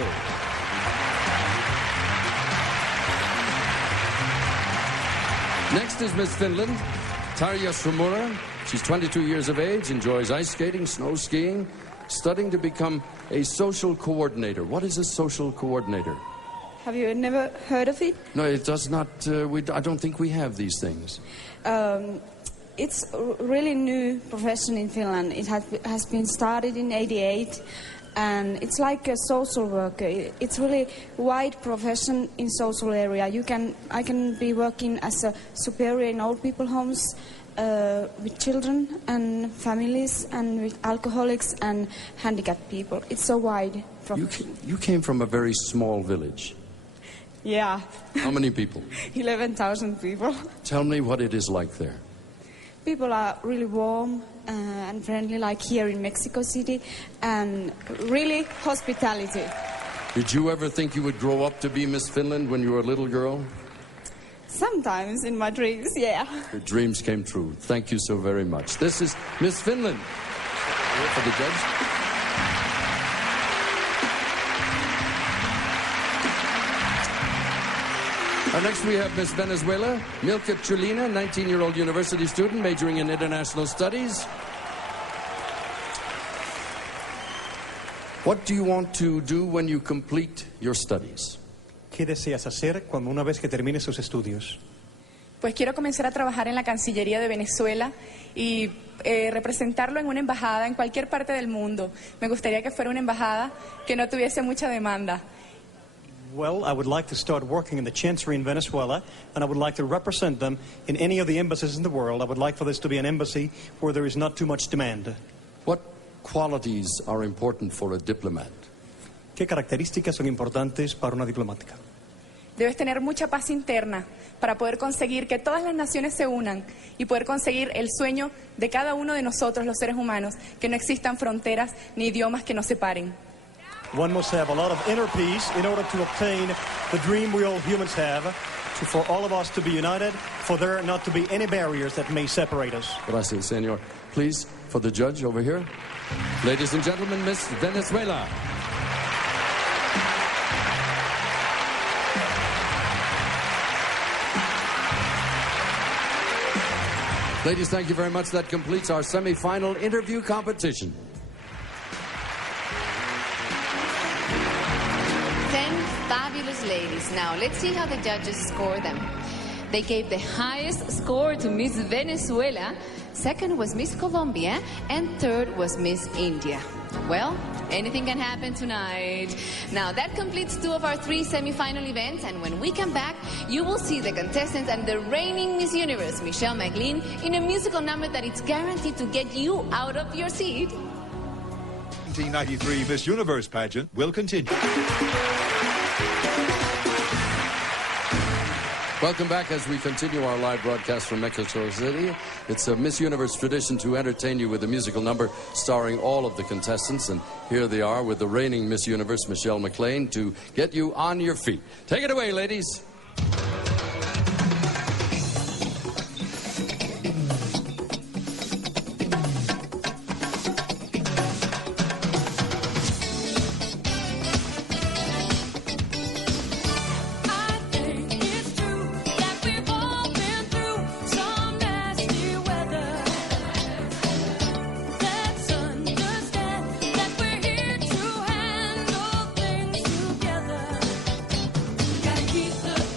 Next is Miss Finland, Tarja Sumura. She's 22 years of age, enjoys ice skating, snow skiing, studying to become a social coordinator. What is a social coordinator? Have you never heard of it? No, it does not. I don't think we have these things. it's a really new profession in Finland. It has been started in '88, and it's like a social worker. It's really wide profession in social area. I can be working as a superior in old people homes, with children and families, and with alcoholics and handicapped people. It's so wide profession. You came from a very small village. Yeah. How many people? 11,000 people. Tell me what it is like there. People are really warm and friendly, like here in Mexico City, and really hospitality. Did you ever think you would grow up to be Miss Finland when you were a little girl? Sometimes in my dreams, yeah. Your dreams came true. Thank you so very much. This is Miss Finland. For the judge. Next we have Miss Venezuela, Milka Chulina, 19-year-old university student majoring in international studies. What do you want to do when you complete your studies? ¿Qué deseas hacer cuando una vez que termines sus estudios? Pues quiero comenzar a trabajar en la Cancillería de Venezuela y representarlo en una embajada en cualquier parte del mundo. Me gustaría que fuera una embajada que no tuviese mucha demanda. Well, I would like to start working in the Chancery in Venezuela, and I would like to represent them in any of the embassies in the world. I would like for this to be an embassy where there is not too much demand. What qualities are important for a diplomat? ¿Qué características son importantes para una diplomática? Debes tener mucha paz interna para poder conseguir que todas las naciones se unan y poder conseguir el sueño de cada uno de nosotros, los seres humanos, que no existan fronteras ni idiomas que nos separen. One must have a lot of inner peace in order to obtain the dream we all humans have, for all of us to be united, for there not to be any barriers that may separate us. Gracias, senor. Please, for the judge over here. Ladies and gentlemen, Miss Venezuela. Ladies, thank you very much. That completes our semi-final interview competition. 10 fabulous ladies. Now, let's see how the judges score them. They gave the highest score to Miss Venezuela, second was Miss Colombia, and third was Miss India. Well, anything can happen tonight. Now, that completes 2 of our 3 semi-final events, and when we come back, you will see the contestants and the reigning Miss Universe, Michelle McLean, in a musical number that is guaranteed to get you out of your seat. 1993 Miss Universe pageant will continue. Welcome back as we continue our live broadcast from Mexico City. It's a Miss Universe tradition to entertain you with a musical number starring all of the contestants. And here they are with the reigning Miss Universe, Michelle McLean, to get you on your feet. Take it away, ladies. Keep the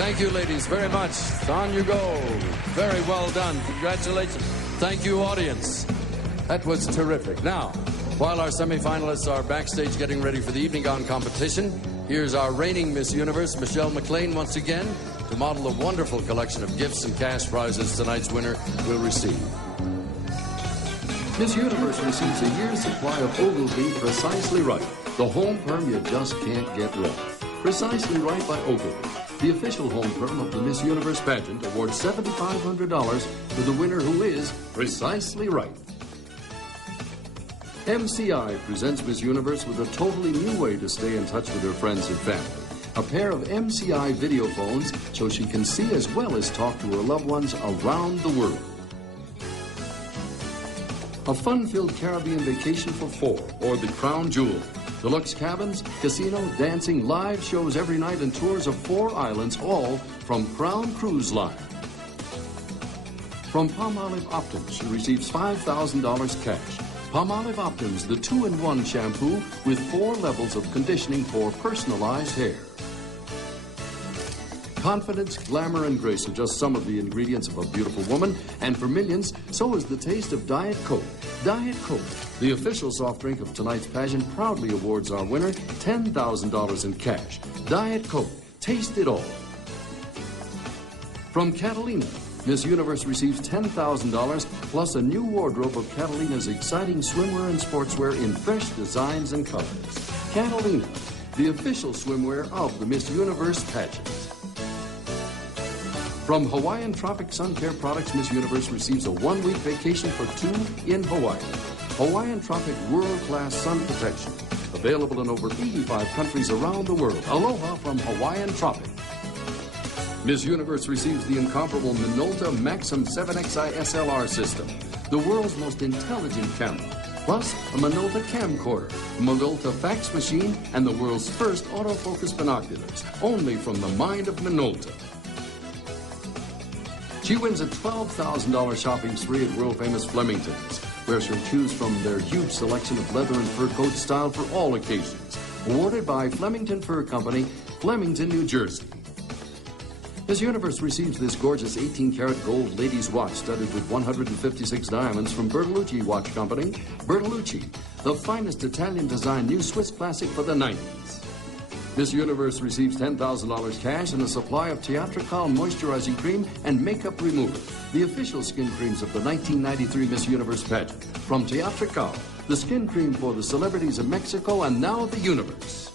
Thank you, ladies, very much. On you go. Very well done. Congratulations. Thank you, audience. That was terrific. Now, while our semifinalists are backstage getting ready for the evening gown competition, here's our reigning Miss Universe, Michelle McLean, once again, to model the wonderful collection of gifts and cash prizes tonight's winner will receive. Miss Universe receives a year's supply of Ogilvy Precisely Right, the home perm you just can't get wrong. Precisely Right by Ogilvy, the official home perm of the Miss Universe pageant, awards $7,500 to the winner who is precisely right. MCI presents Miss Universe with a totally new way to stay in touch with her friends and family. A pair of MCI video phones so she can see as well as talk to her loved ones around the world. A fun-filled Caribbean vacation for four, or the Crown Jewel. Deluxe cabins, casino, dancing, live shows every night, and tours of 4 islands, all from Crown Cruise Line. From Palmolive Optims, she receives $5,000 cash. Palmolive Optims, the 2-in-1 shampoo with 4 levels of conditioning for personalized hair. Confidence, glamour, and grace are just some of the ingredients of a beautiful woman, and for millions, so is the taste of Diet Coke. Diet Coke, the official soft drink of tonight's pageant, proudly awards our winner $10,000 in cash. Diet Coke, taste it all. From Catalina, Miss Universe receives $10,000 plus a new wardrobe of Catalina's exciting swimwear and sportswear in fresh designs and colors. Catalina, the official swimwear of the Miss Universe pageant. From Hawaiian Tropic Sun Care Products, Miss Universe receives a 1-week vacation for 2 in Hawaii. Hawaiian Tropic world-class sun protection. Available in over 85 countries around the world. Aloha from Hawaiian Tropic. Miss Universe receives the incomparable Minolta Maxim 7XI SLR system, the world's most intelligent camera, plus a Minolta camcorder, a Minolta fax machine, and the world's first autofocus binoculars, only from the mind of Minolta. She wins a $12,000 shopping spree at world-famous Flemington's, where she'll choose from their huge selection of leather and fur coats styled for all occasions. Awarded by Flemington Fur Company, Flemington, New Jersey. Miss Universe receives this gorgeous 18-karat gold ladies' watch studded with 156 diamonds from Bertolucci Watch Company. Bertolucci, the finest Italian-designed new Swiss classic for the 90s. Miss Universe receives $10,000 cash and a supply of Teatrical moisturizing cream and makeup remover, the official skin creams of the 1993 Miss Universe pageant. From Teatrical, the skin cream for the celebrities of Mexico and now the universe.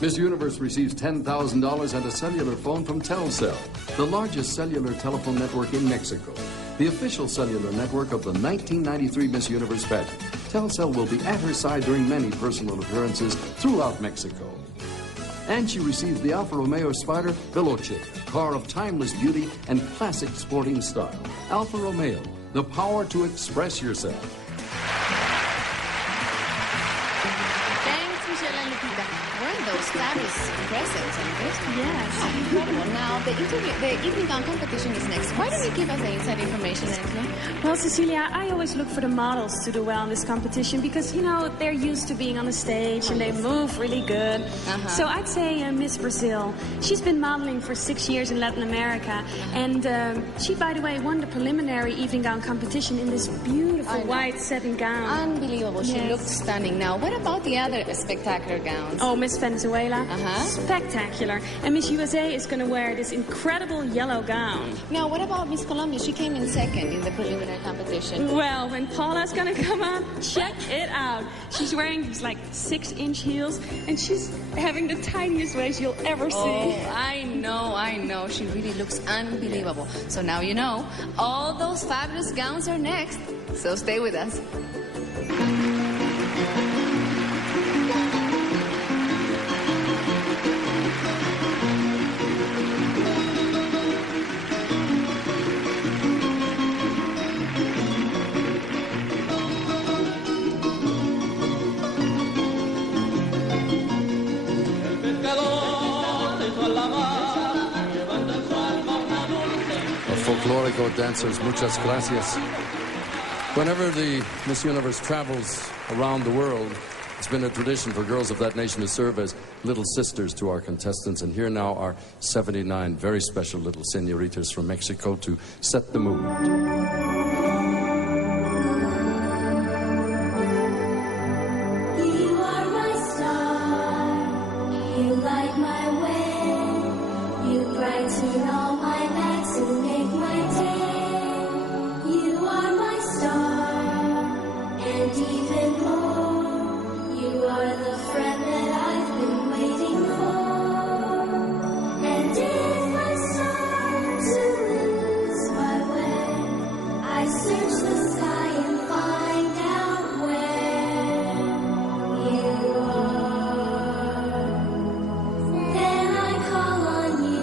Miss Universe receives $10,000 and a cellular phone from Telcel, the largest cellular telephone network in Mexico, the official cellular network of the 1993 Miss Universe pageant. Telcel will be at her side during many personal appearances throughout Mexico. And she receives the Alfa Romeo Spider Veloce, a car of timeless beauty and classic sporting style. Alfa Romeo, the power to express yourself. Those fabulous presents and gifts. Yes. Oh, incredible. Now, the evening gown competition is next. Why don't you give us the inside information, Angela? Well, Cecilia, I always look for the models to do well in this competition because, you know, they're used to being on the stage and they move really good. So I'd say Miss Brazil. She's been modeling for 6 years in Latin America. And she, by the way, won the preliminary evening gown competition in this beautiful white satin gown. Unbelievable. She looks stunning. Now, what about the other spectacular gowns? Oh, Miss Venezuela. Spectacular. And Miss USA is going to wear this incredible yellow gown. Now, what about Miss Colombia? She came in second in the preliminary competition. Well, when Paula's going to come out, check it out. She's wearing these like 6-inch heels, and she's having the tiniest waist you'll ever see. Oh, I know. She really looks unbelievable. So now you know, all those fabulous gowns are next. So stay with us. Folklorico dancers, muchas gracias. Whenever the Miss Universe travels around the world, It's been a tradition for girls of that nation to serve as little sisters to our contestants, and here now are 79 very special little senoritas from Mexico to set the mood. Brighten all my nights and make my day. You are my star, and even more, you are the friend that I've been waiting for. And if I start to lose my way, I search the sky and find out where you are. Then I call on you.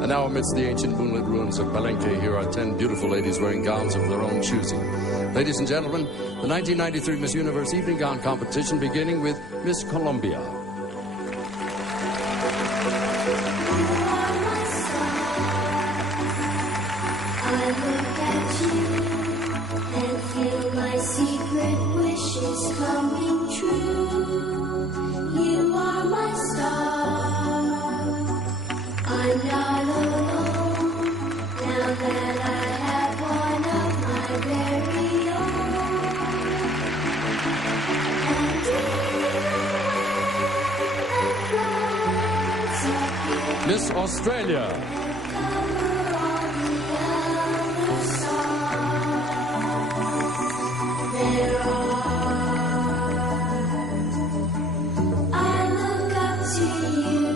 And now, amidst the ancient moonlit ruins of Palenque, here are 10 beautiful ladies wearing gowns of their own choosing. Ladies and gentlemen, the 1993 Miss Universe Evening Gown Competition, beginning with Miss Colombia. I look at you and feel my secret wishes coming true. You are my star. I'm not alone now that I have one of my very own. And even when the clouds appear, Miss Australia. I look up to you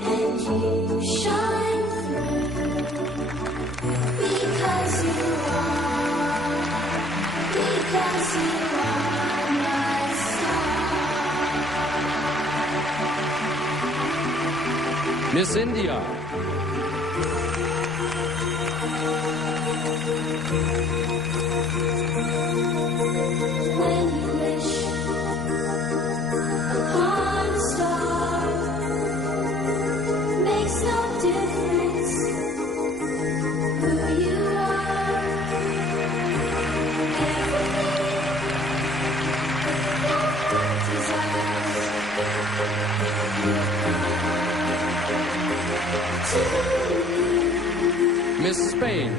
and you shine through because you are my star. Miss India. When you wish upon a star, makes no difference who you are. Everything your heart desires to Miss Spain.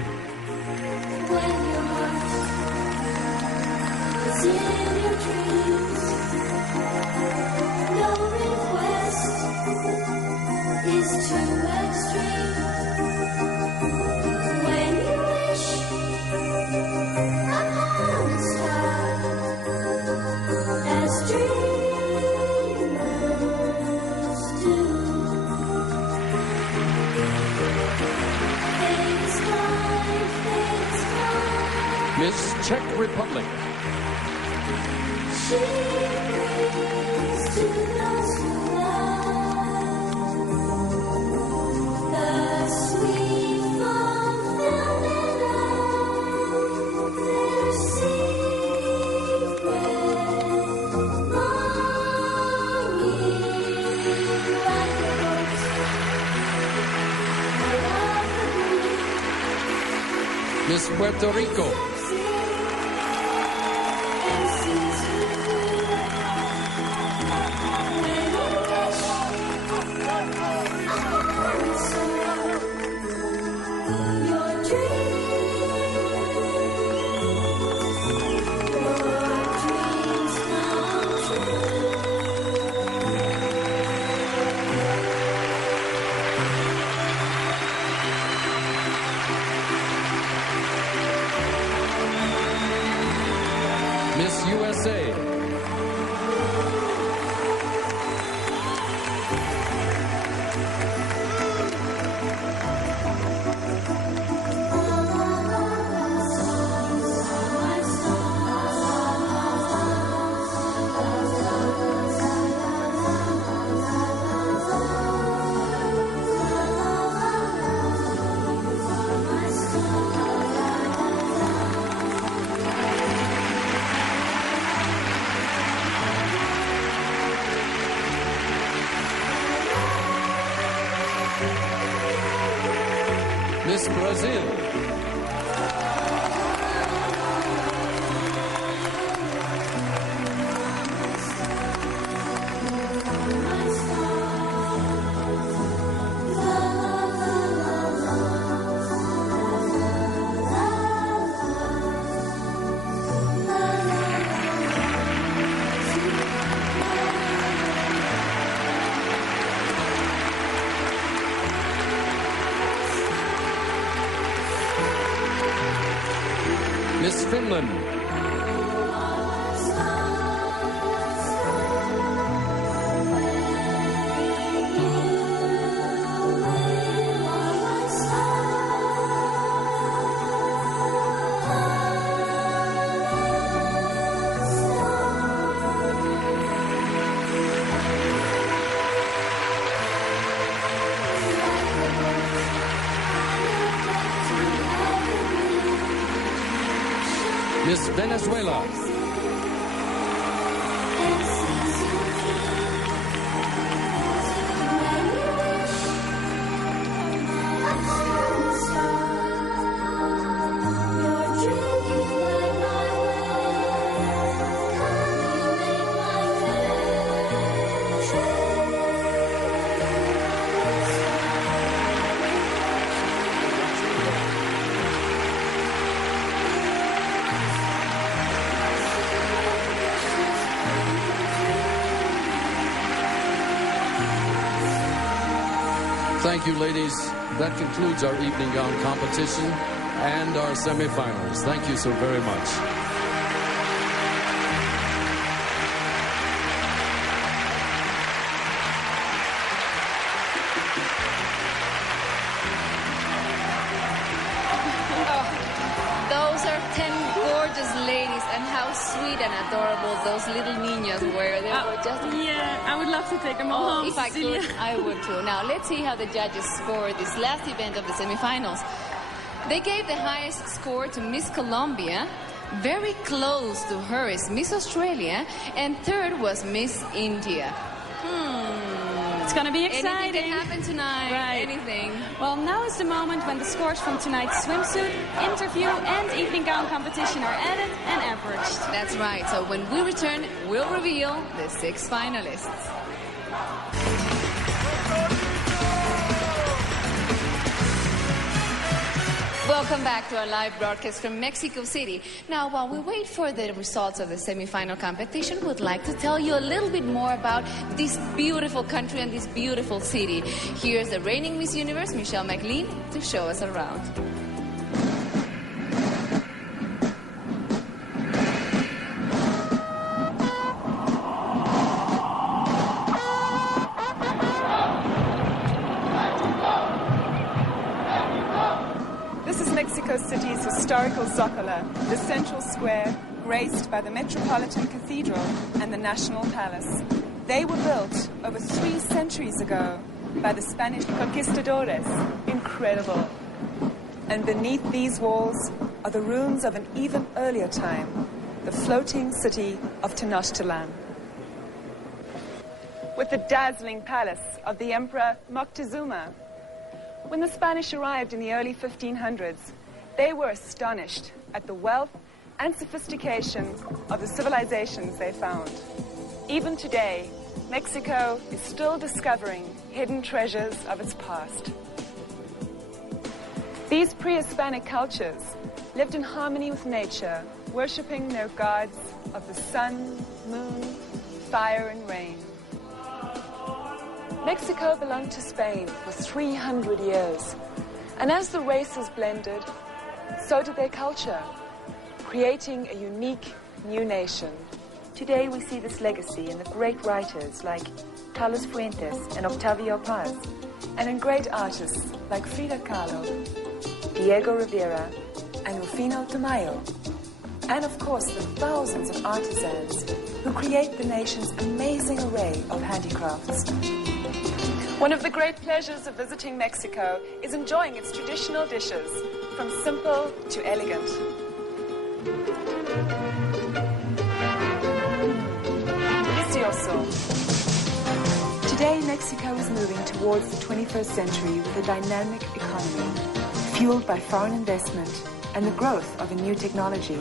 when your heart is in your dreams. No request is too extreme. When you wish upon a star, as dreamers do. Things fly, things fly. Miss Czech Republic. She brings to those who love the sweet fulfillment of their secret longing. Like a boat out of the blue, Miss Puerto Rico. and sees Miss Brazil. Miss Finland. Miss Venezuela. Thank you, ladies. That concludes our evening gown competition and our semifinals. Thank you so very much. Those are 10 gorgeous ladies, and how sweet and adorable those little niñas were. They were just... Yeah, I would love to take them all home, If I Cecilia. could, I would too. Now, let's see how the judges scored this last event of the semifinals. They gave the highest score to Miss Colombia. Very close to her is Miss Australia. And third was Miss India. It's going to be exciting. Anything can happen tonight. Right. Anything. Well, now is the moment when the scores from tonight's swimsuit, interview, and evening gown competition are added and averaged. That's right. So when we return, we'll reveal the 6 finalists. Welcome back to our live broadcast from Mexico City. Now, while we wait for the results of the semifinal competition, we'd like to tell you a little bit more about this beautiful country and this beautiful city. Here's the reigning Miss Universe, Michelle McLean, to show us around. This is Mexico City's historical Zocalo, the central square graced by the Metropolitan Cathedral and the National Palace. They were built over 3 centuries ago by the Spanish conquistadores. Incredible. And beneath these walls are the ruins of an even earlier time, the floating city of Tenochtitlan. With the dazzling palace of the Emperor Moctezuma. When the Spanish arrived in the early 1500s, they were astonished at the wealth and sophistication of the civilizations they found. Even today, Mexico is still discovering hidden treasures of its past. These pre-Hispanic cultures lived in harmony with nature, worshipping their gods of the sun, moon, fire, and rain. Mexico belonged to Spain for 300 years, and as the races blended, so did their culture, creating a unique new nation. Today we see this legacy in the great writers like Carlos Fuentes and Octavio Paz, and in great artists like Frida Kahlo, Diego Rivera, and Rufino Tamayo, and of course the thousands of artisans who create the nation's amazing array of handicrafts. One of the great pleasures of visiting Mexico is enjoying its traditional dishes, from simple to elegant. Delicioso. Today, Mexico is moving towards the 21st century with a dynamic economy, fueled by foreign investment and the growth of a new technology.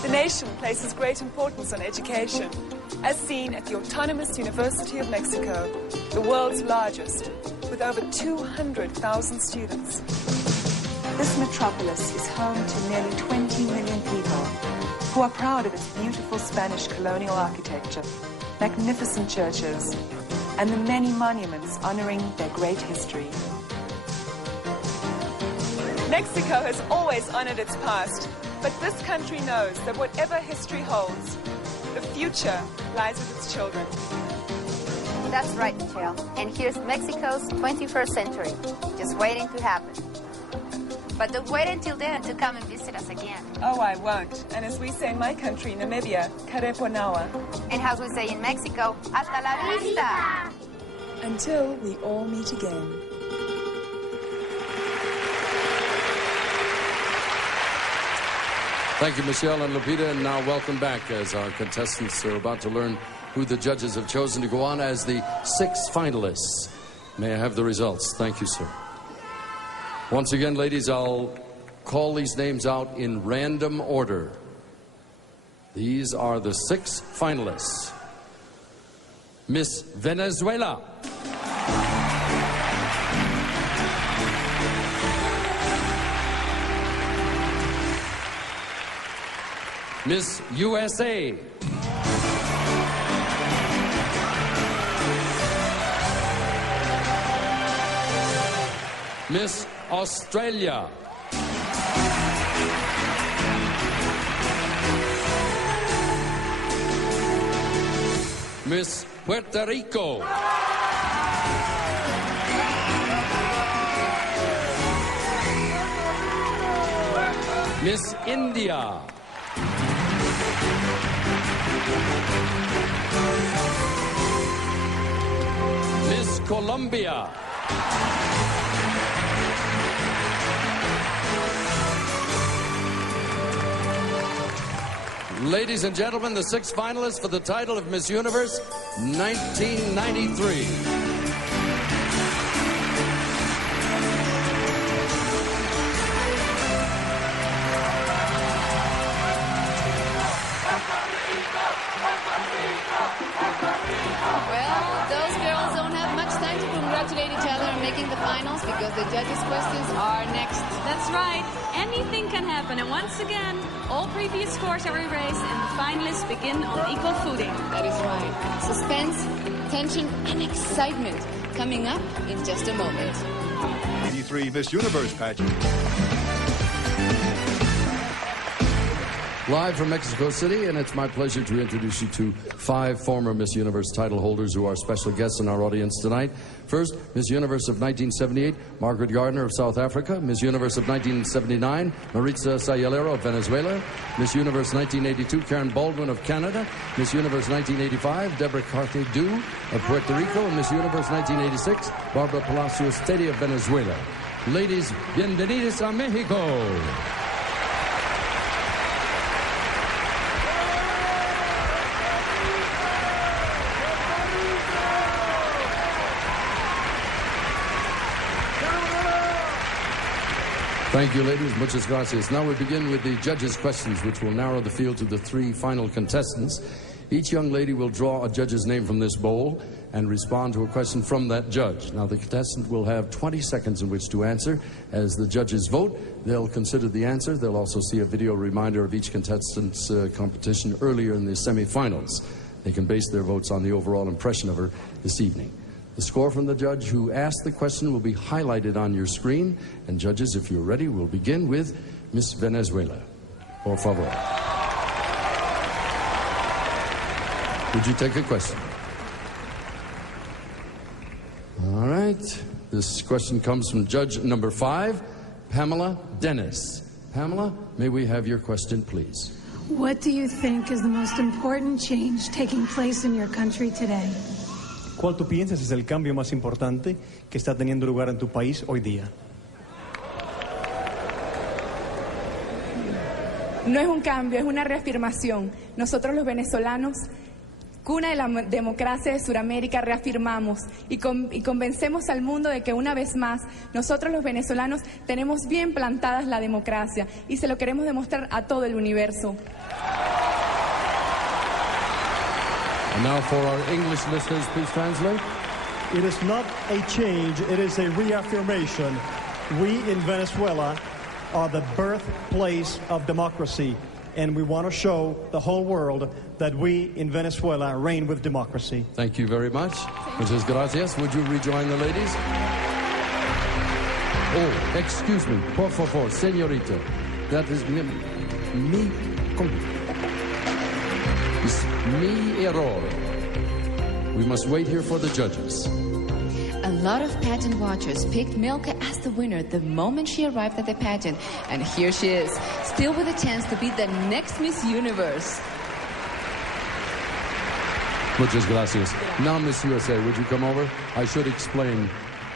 The nation places great importance on education, as seen at the Autonomous University of Mexico, the world's largest, with over 200,000 students. This metropolis is home to nearly 20 million people who are proud of its beautiful Spanish colonial architecture, magnificent churches, and the many monuments honoring their great history. Mexico has always honored its past, but this country knows that whatever history holds, the future lies with its children. That's right, Michelle. And here's Mexico's 21st century, just waiting to happen. But don't wait until then to come and visit us again. Oh, I won't. And as we say in my country, Namibia, Kareponawa. And as we say in Mexico, hasta la vista! Until we all meet again. Thank you, Michelle and Lupita, and now welcome back as our contestants are about to learn who the judges have chosen to go on as the 6 finalists. May I have the results? Thank you, sir. Once again, ladies, I'll call these names out in random order. These are the 6 finalists. Miss Venezuela. Miss USA. Miss Australia. Miss Puerto Rico. Miss India. Miss Colombia. Ladies and gentlemen, the 6 finalists for the title of Miss Universe 1993. The finals because the judges' questions are next. That's right. Anything can happen. And once again, all previous scores are erased and the finalists begin on equal footing. That is right. Suspense, tension, and excitement coming up in just a moment. 83 Miss Universe pageant. Live from Mexico City, and it's my pleasure to introduce you to 5 former Miss Universe title holders who are special guests in our audience tonight. First, Miss Universe of 1978, Margaret Gardner of South Africa. Miss Universe of 1979, Maritza Sayalero of Venezuela. Miss Universe 1982, Karen Baldwin of Canada. Miss Universe 1985, Deborah Carthe-Du of Puerto Rico. And Miss Universe 1986, Barbara Palacios Teddy of Venezuela. Ladies, bienvenidos a Mexico. Thank you, ladies. Muchas gracias. Now we begin with the judges' questions, which will narrow the field to the 3 final contestants. Each young lady will draw a judge's name from this bowl and respond to a question from that judge. Now, the contestant will have 20 seconds in which to answer. As the judges vote, they'll consider the answer. They'll also see a video reminder of each contestant's competition earlier in the semifinals. They can base their votes on the overall impression of her this evening. The score from the judge who asked the question will be highlighted on your screen. And judges, if you're ready, we'll begin with Miss Venezuela. Por favor. Would you take a question? All right. This question comes from judge number 5, Pamela Dennis. Pamela, may we have your question, please? What do you think is the most important change taking place in your country today? ¿Cuál tú piensas es el cambio más importante que está teniendo lugar en tu país hoy día? No es un cambio, es una reafirmación. Nosotros los venezolanos cuna de la democracia de Sudamérica, reafirmamos y convencemos al mundo de que una vez más nosotros los venezolanos tenemos bien plantadas la democracia y se lo queremos demostrar a todo el universo. And now for our English listeners, please translate. It is not a change, it is a reaffirmation. We in Venezuela are the birthplace of democracy, and we want to show the whole world that we in Venezuela reign with democracy. Thank you very much. Muchas gracias. Would you rejoin the ladies? Oh, excuse me. Por favor, señorita. That is mi error. We must wait here for the judges. A lot of pageant watchers picked Milka as the winner the moment she arrived at the pageant. And here she is, still with a chance to be the next Miss Universe. Muchas gracias. Now, Miss USA, would you come over? I should explain.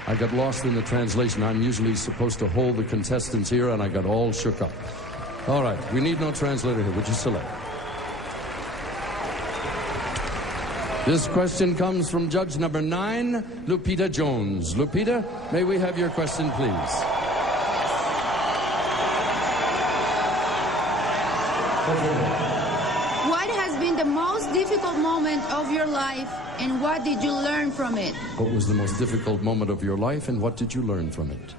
I got lost in the translation. I'm usually supposed to hold the contestants here, and I got all shook up. All right, we need no translator here. Would you select? This question comes from judge number 9, Lupita Jones. Lupita, may we have your question, please? What has been the most difficult moment of your life, and what did you learn from it? What was the most difficult moment of your life, and what did you learn from it?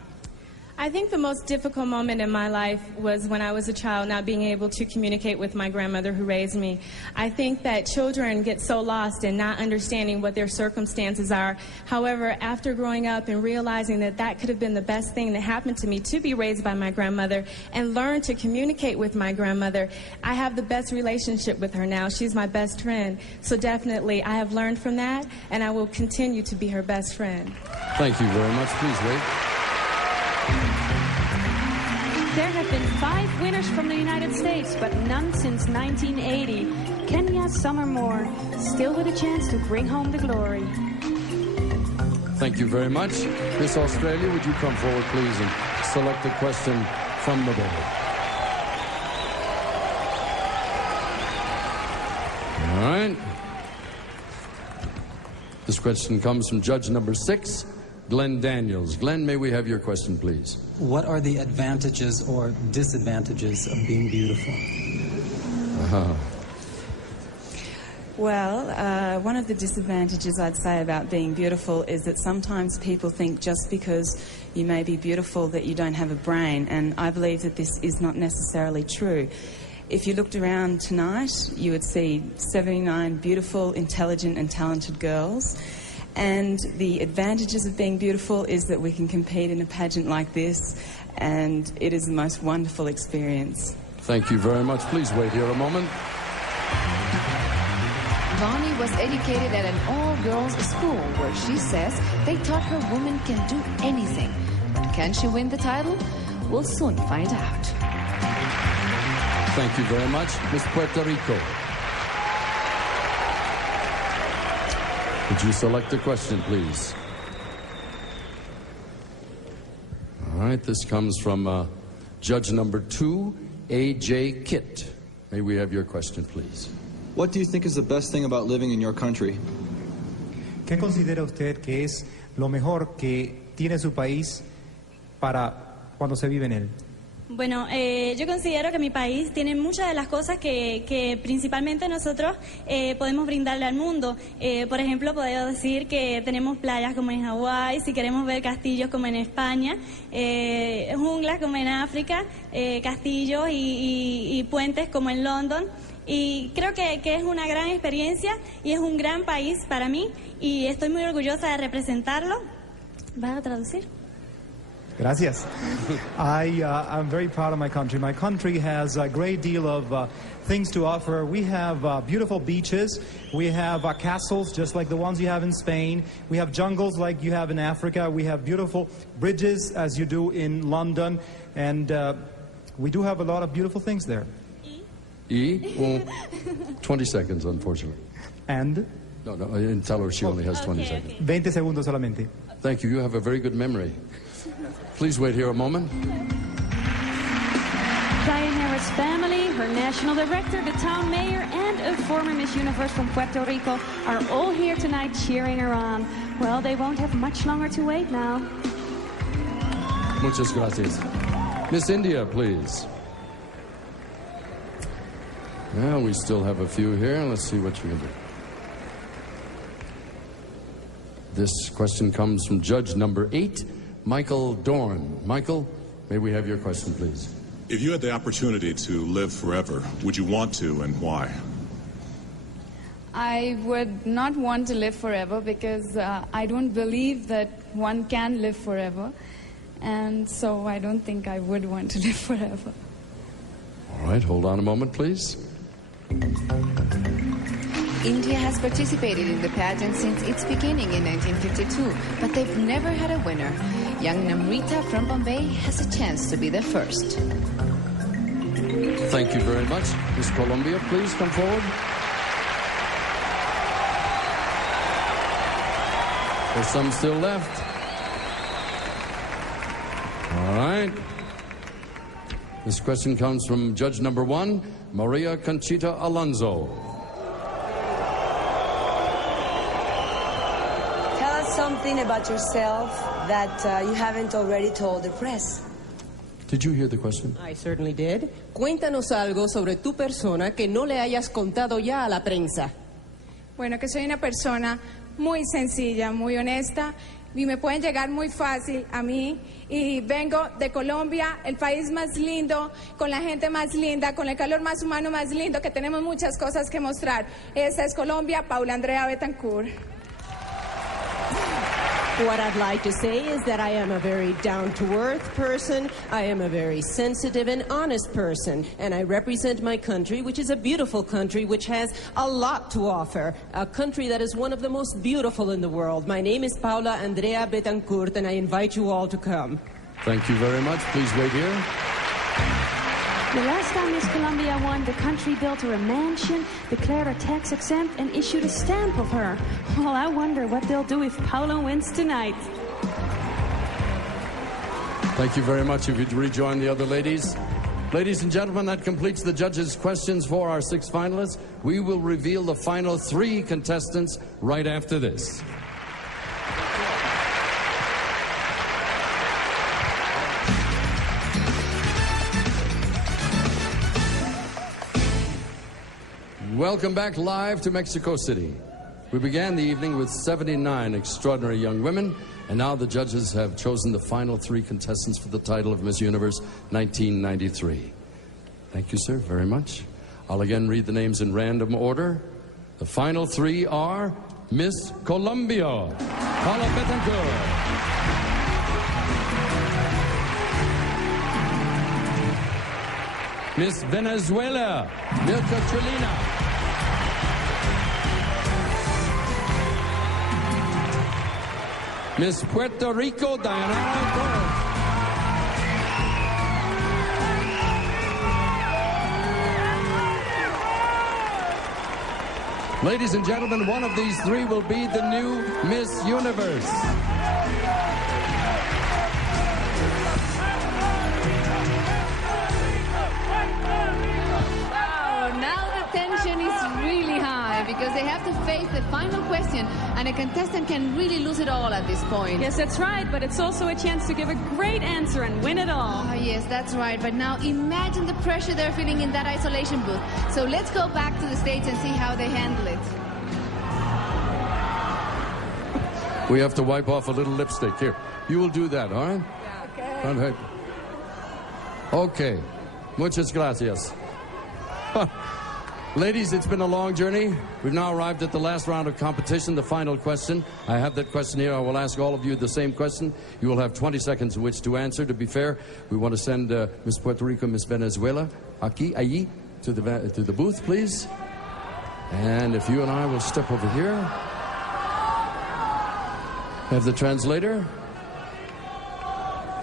I think the most difficult moment in my life was when I was a child, not being able to communicate with my grandmother who raised me. I think that children get so lost in not understanding what their circumstances are. However, after growing up and realizing that that could have been the best thing that happened to me, to be raised by my grandmother and learn to communicate with my grandmother, I have the best relationship with her now. She's my best friend. So definitely, I have learned from that, and I will continue to be her best friend. Thank you very much. Please wait. There have been 5 winners from the United States, but none since 1980. Kenya Summer Moore, still with a chance to bring home the glory. Thank you very much. Miss Australia, would you come forward, please, and select a question from the board? All right. This question comes from judge number 6, Glenn Daniels. Glenn, may we have your question, please? What are the advantages or disadvantages of being beautiful? Well, one of the disadvantages I'd say about being beautiful is that sometimes people think just because you may be beautiful that you don't have a brain, and I believe that this is not necessarily true. If you looked around tonight, you would see 79 beautiful, intelligent and talented girls. And the advantages of being beautiful is that we can compete in a pageant like this, and it is the most wonderful experience. Thank you very much. Please wait here a moment. Bonnie was educated at an all-girls school where she says they taught her women can do anything. But can she win the title? We'll soon find out. Thank you very much. Miss Puerto Rico. Would you select a question, please? All right, this comes from judge number 2, A.J. Kitt. May we have your question, please? What do you think is the best thing about living in your country? ¿Qué considera usted que es lo mejor que tiene su país para cuando se vive en él? Bueno, yo considero que mi país tiene muchas de las cosas que principalmente nosotros podemos brindarle al mundo. Por ejemplo, puedo decir que tenemos playas como en Hawái, si queremos ver castillos como en España, junglas como en África, castillos y puentes como en London. Y creo que es una gran experiencia y es un gran país para mí y estoy muy orgullosa de representarlo. ¿Vas a traducir? Gracias. I'm very proud of my country. My country has a great deal of things to offer. We have beautiful beaches. We have castles just like the ones you have in Spain. We have jungles like you have in Africa. We have beautiful bridges as you do in London. And we do have a lot of beautiful things there. Well, 20 seconds, unfortunately. And? No, tell her she only has 20 seconds. 20 segundos solamente. Thank you. You have a very good memory. Please wait here a moment. Dayanara's family, her national director, the town mayor, and a former Miss Universe from Puerto Rico are all here tonight cheering her on. Well, they won't have much longer to wait now. Muchas gracias. Miss India, please. Well, we still have a few here. Let's see what you can do. This question comes from judge number 8, Michael Dorn. Michael, may we have your question, please? If you had the opportunity to live forever, would you want to, and why? I would not want to live forever because I don't believe that one can live forever. And so I don't think I would want to live forever. All right, hold on a moment, please. India has participated in the pageant since its beginning in 1952, but they've never had a winner. Young Namrita from Bombay has a chance to be the first. Thank you very much. Miss Colombia, please come forward. There's some still left. All right. This question comes from judge number 1, Maria Conchita Alonso. Tell us something about yourself that you haven't already told the press. Did you hear the question? I certainly did. Cuéntanos algo sobre tu persona que no le hayas contado ya a la prensa. Bueno, que soy una persona muy sencilla, muy honesta, y me pueden llegar muy fácil a mí. Y vengo de Colombia, el país más lindo, con la gente más linda, con el calor más humano más lindo, que tenemos muchas cosas que mostrar. Esta es Colombia, Paula Andrea Betancourt. What I'd like to say is that I am a very down-to-earth person, I am a very sensitive and honest person, and I represent my country, which is a beautiful country, which has a lot to offer, a country that is one of the most beautiful in the world. My name is Paula Andrea Betancourt, and I invite you all to come. Thank you very much. Please wait here. The last time Miss Colombia won, the country built her a mansion, declared her tax exempt, and issued a stamp of her. Well, I wonder what they'll do if Paula wins tonight. Thank you very much. If you'd rejoin the other ladies. Ladies and gentlemen, that completes the judges' questions for our 6 finalists. We will reveal the final 3 contestants right after this. Welcome back live to Mexico City. We began the evening with 79 extraordinary young women, and now the judges have chosen the final 3 contestants for the title of Miss Universe 1993. Thank you, sir, very much. I'll again read the names in random order. The final 3 are Miss Colombia, Paula Betancourt. Miss Venezuela, Milka Trilina. Miss Puerto Rico, Dayanara Torres. Ladies and gentlemen, one of these 3 will be the new Miss Universe. Because they have to face the final question, and a contestant can really lose it all at this point. Yes, that's right, but it's also a chance to give a great answer and win it all. Oh, yes, that's right. But now imagine the pressure they're feeling in that isolation booth. So let's go back to the stage and see how they handle it. We have to wipe off a little lipstick. Here, you will do that, all right? Yeah, okay. Okay. Muchas gracias. Ladies, it's been a long journey. We've now arrived at the last round of competition, the final question. I have that question here. I will ask all of you the same question. You will have 20 seconds in which to answer. To be fair, we want to send Miss Puerto Rico, Miss Venezuela, allí, to the booth, please. And if you and I will step over here. Have the translator.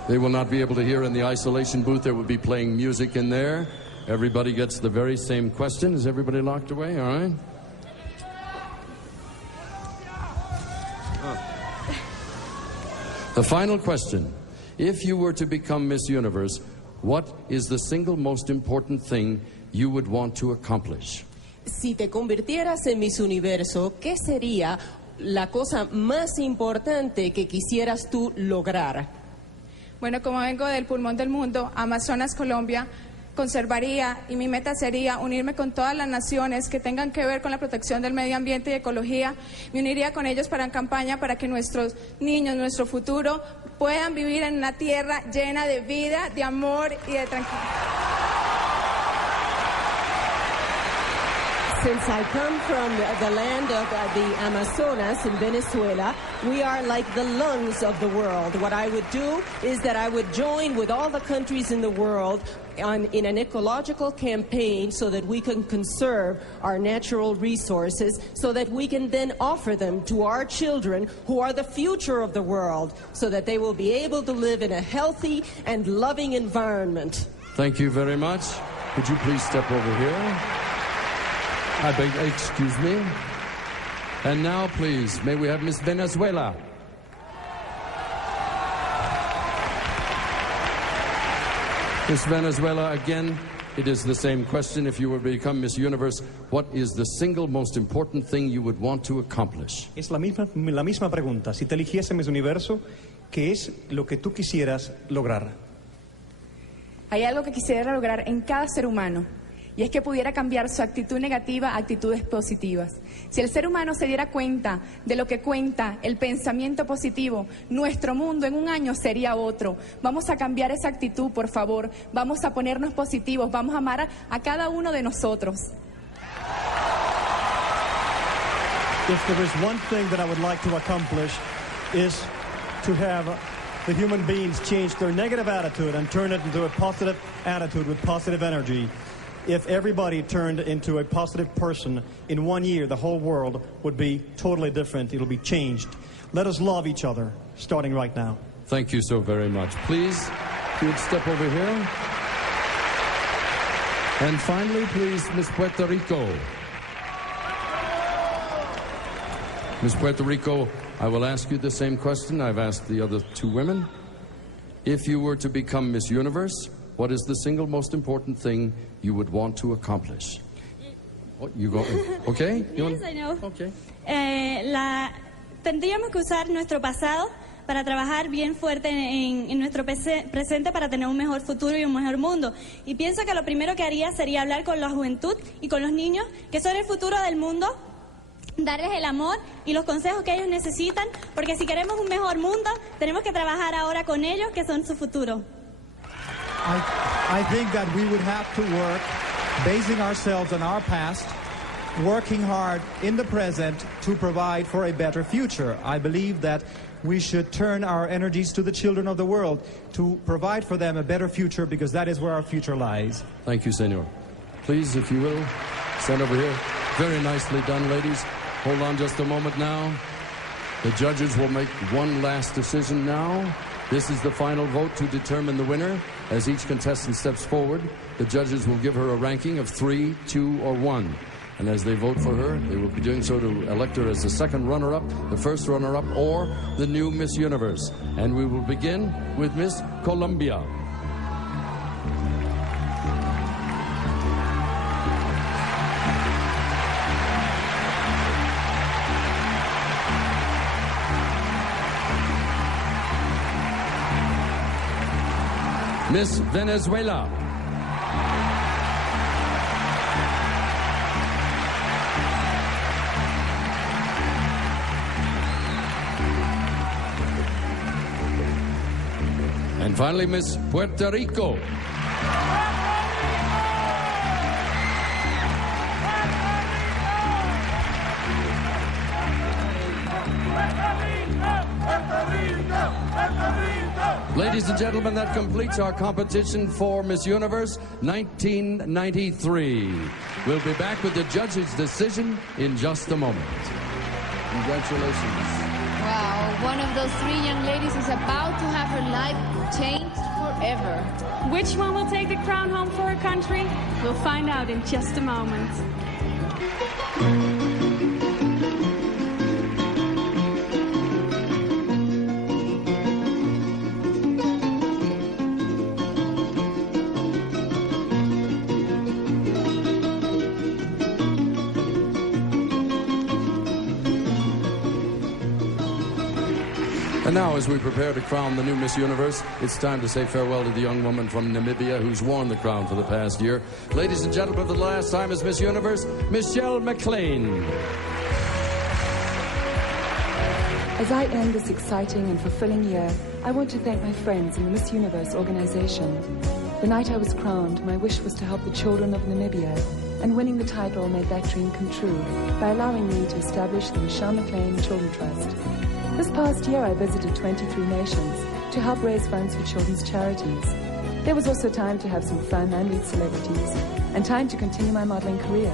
They will not be able to hear in the isolation booth. They will be playing music in there. Everybody gets the very same question. Is everybody locked away? All right. The final question. If you were to become Miss Universe, what is the single most important thing you would want to accomplish? Si te convirtieras en Miss Universo, ¿qué sería la cosa más importante que quisieras tú lograr? Bueno, como vengo del pulmón del mundo, Amazonas, Colombia, conservaría y mi meta sería unirme con todas las naciones que tengan que ver con la protección del medio ambiente y ecología. Me uniría con ellos para campaña para que nuestros niños, nuestro futuro, puedan vivir en una tierra llena de vida, de amor y de tranquilidad. Since I come from the land of the Amazonas in Venezuela, we are like the lungs of the world. What I would do is that I would join with all the countries in the world in an ecological campaign so that we can conserve our natural resources, so that we can then offer them to our children who are the future of the world, so that they will be able to live in a healthy and loving environment. Thank you very much. Could you please step over here? I beg, excuse me. And now, please, may we have Miss Venezuela. Miss Venezuela, again, it is the same question. If you were to become Miss Universe, what is the single most important thing you would want to accomplish? Es la misma pregunta. Si te eligiese Miss Universo, ¿qué es lo que tú quisieras lograr? Hay algo que quisiera lograr en cada ser humano, y es que pudiera cambiar su actitud negativa a actitudes positivas. Si el ser humano se diera cuenta de lo que cuenta el pensamiento positivo, nuestro mundo en un año sería otro. Vamos a cambiar esa actitud, por favor. Vamos a ponernos positivos, vamos a amar a cada uno de nosotros. If there is one thing that I would like to accomplish is to have the human beings change their negative attitude and turn it into a positive attitude with positive energy. If everybody turned into a positive person in 1 year, the whole world would be totally different. It'll be changed. Let us love each other, starting right now. Thank you so very much. Please, if you'd step over here. And finally, please, Miss Puerto Rico. Miss Puerto Rico, I will ask you the same question I've asked the other two women. If you were to become Miss Universe, what is the single most important thing you would want to accomplish? Oh, you go. Okay? Yes, I know. Okay. Tendríamos que usar nuestro pasado para trabajar bien fuerte en nuestro presente para tener un mejor futuro y un mejor mundo. Y pienso que lo primero que haría sería hablar con la juventud y con los niños, que son el futuro del mundo, darles el amor y los consejos que ellos necesitan, porque si queremos un mejor mundo, tenemos que trabajar ahora con ellos, que son su futuro. I think that we would have to work basing ourselves on our past, working hard in the present to provide for a better future. I believe that we should turn our energies to the children of the world to provide for them a better future, because that is where our future lies. Thank you, Senor. Please, if you will, stand over here. Very nicely done, ladies. Hold on just a moment now. The judges will make one last decision now. This is the final vote to determine the winner. As each contestant steps forward, the judges will give her a ranking of 3, 2, or 1. And as they vote for her, they will be doing so to elect her as the second runner-up, the first runner-up, or the new Miss Universe. And we will begin with Miss Colombia. Miss Venezuela. And finally, Miss Puerto Rico. Ladies and gentlemen, that completes our competition for Miss Universe 1993. We'll be back with the judges' decision in just a moment. Congratulations. Wow, one of those three young ladies is about to have her life changed forever. Which one will take the crown home for her country? We'll find out in just a moment. And now, as we prepare to crown the new Miss Universe, it's time to say farewell to the young woman from Namibia who's worn the crown for the past year. Ladies and gentlemen, for the last time as Miss Universe, Michelle McLean. As I end this exciting and fulfilling year, I want to thank my friends in the Miss Universe organization. The night I was crowned, my wish was to help the children of Namibia, and winning the title made that dream come true by allowing me to establish the Michelle McLean Children Trust. This past year, I visited 23 nations to help raise funds for children's charities. There was also time to have some fun and meet celebrities, and time to continue my modeling career.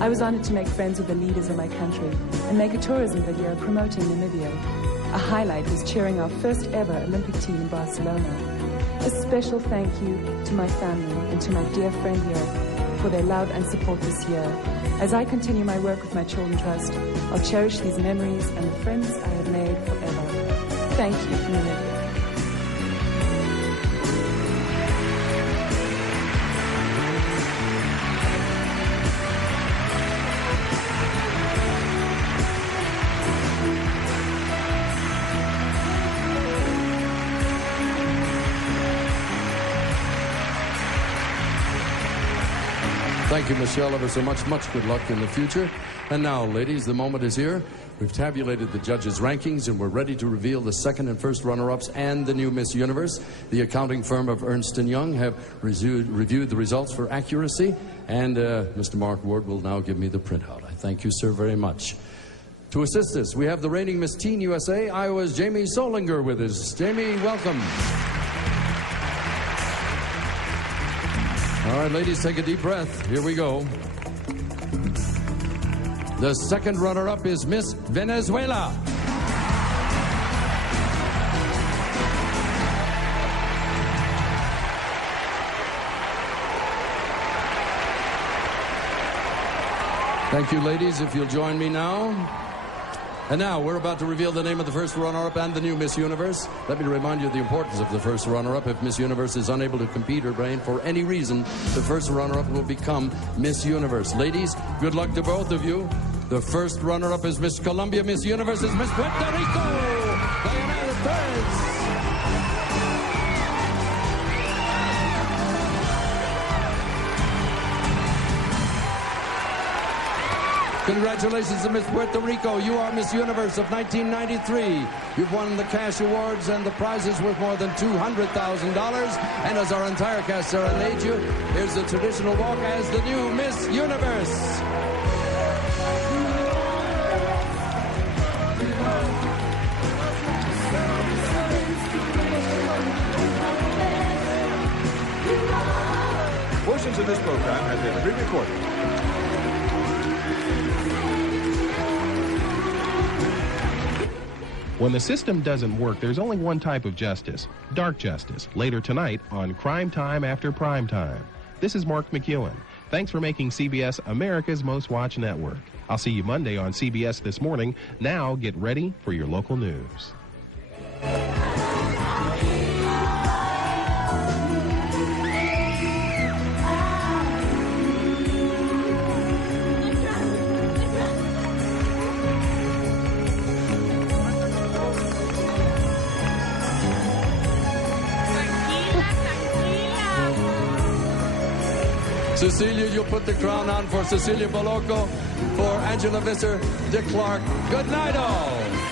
I was honored to make friends with the leaders of my country and make a tourism video promoting Namibia. A highlight was cheering our first ever Olympic team in Barcelona. A special thank you to my family and to my dear friend here for their love and support this year. As I continue my work with my Children Trust, I'll cherish these memories and the friends I have made forever. Thank you, Namibia. Thank you, Michelle, ever so much. Much good luck in the future. And now, ladies, the moment is here. We've tabulated the judges' rankings, and we're ready to reveal the second and first runner-ups and the new Miss Universe. The accounting firm of Ernst & Young have reviewed the results for accuracy, and Mr. Mark Ward will now give me the printout. I thank you, sir, very much. To assist us, we have the reigning Miss Teen USA, Iowa's Jamie Solinger, with us. Jamie, welcome. All right, ladies, take a deep breath. Here we go. The second runner-up is Miss Venezuela. Thank you, ladies. If you'll join me now. And now, we're about to reveal the name of the first runner-up and the new Miss Universe. Let me remind you of the importance of the first runner-up. If Miss Universe is unable to compete or reign for any reason, the first runner-up will become Miss Universe. Ladies, good luck to both of you. The first runner-up is Miss Colombia. Miss Universe is Miss Puerto Rico. Diana Perez. Congratulations to Miss Puerto Rico. You are Miss Universe of 1993. You've won the cash awards and the prizes worth more than $200,000. And as our entire cast serenade you, here's the traditional walk as the new Miss Universe. Portions of this program have been pre-recorded. When the system doesn't work, there's only one type of justice, dark justice, later tonight on Crime Time After Prime Time. This is Mark McEwen. Thanks for making CBS America's Most Watched Network. I'll see you Monday on CBS This Morning. Now get ready for your local news. Cecilia, you'll put the crown on for Cecilia Boloco, for Angela Visser, Dick Clark. Good night, all.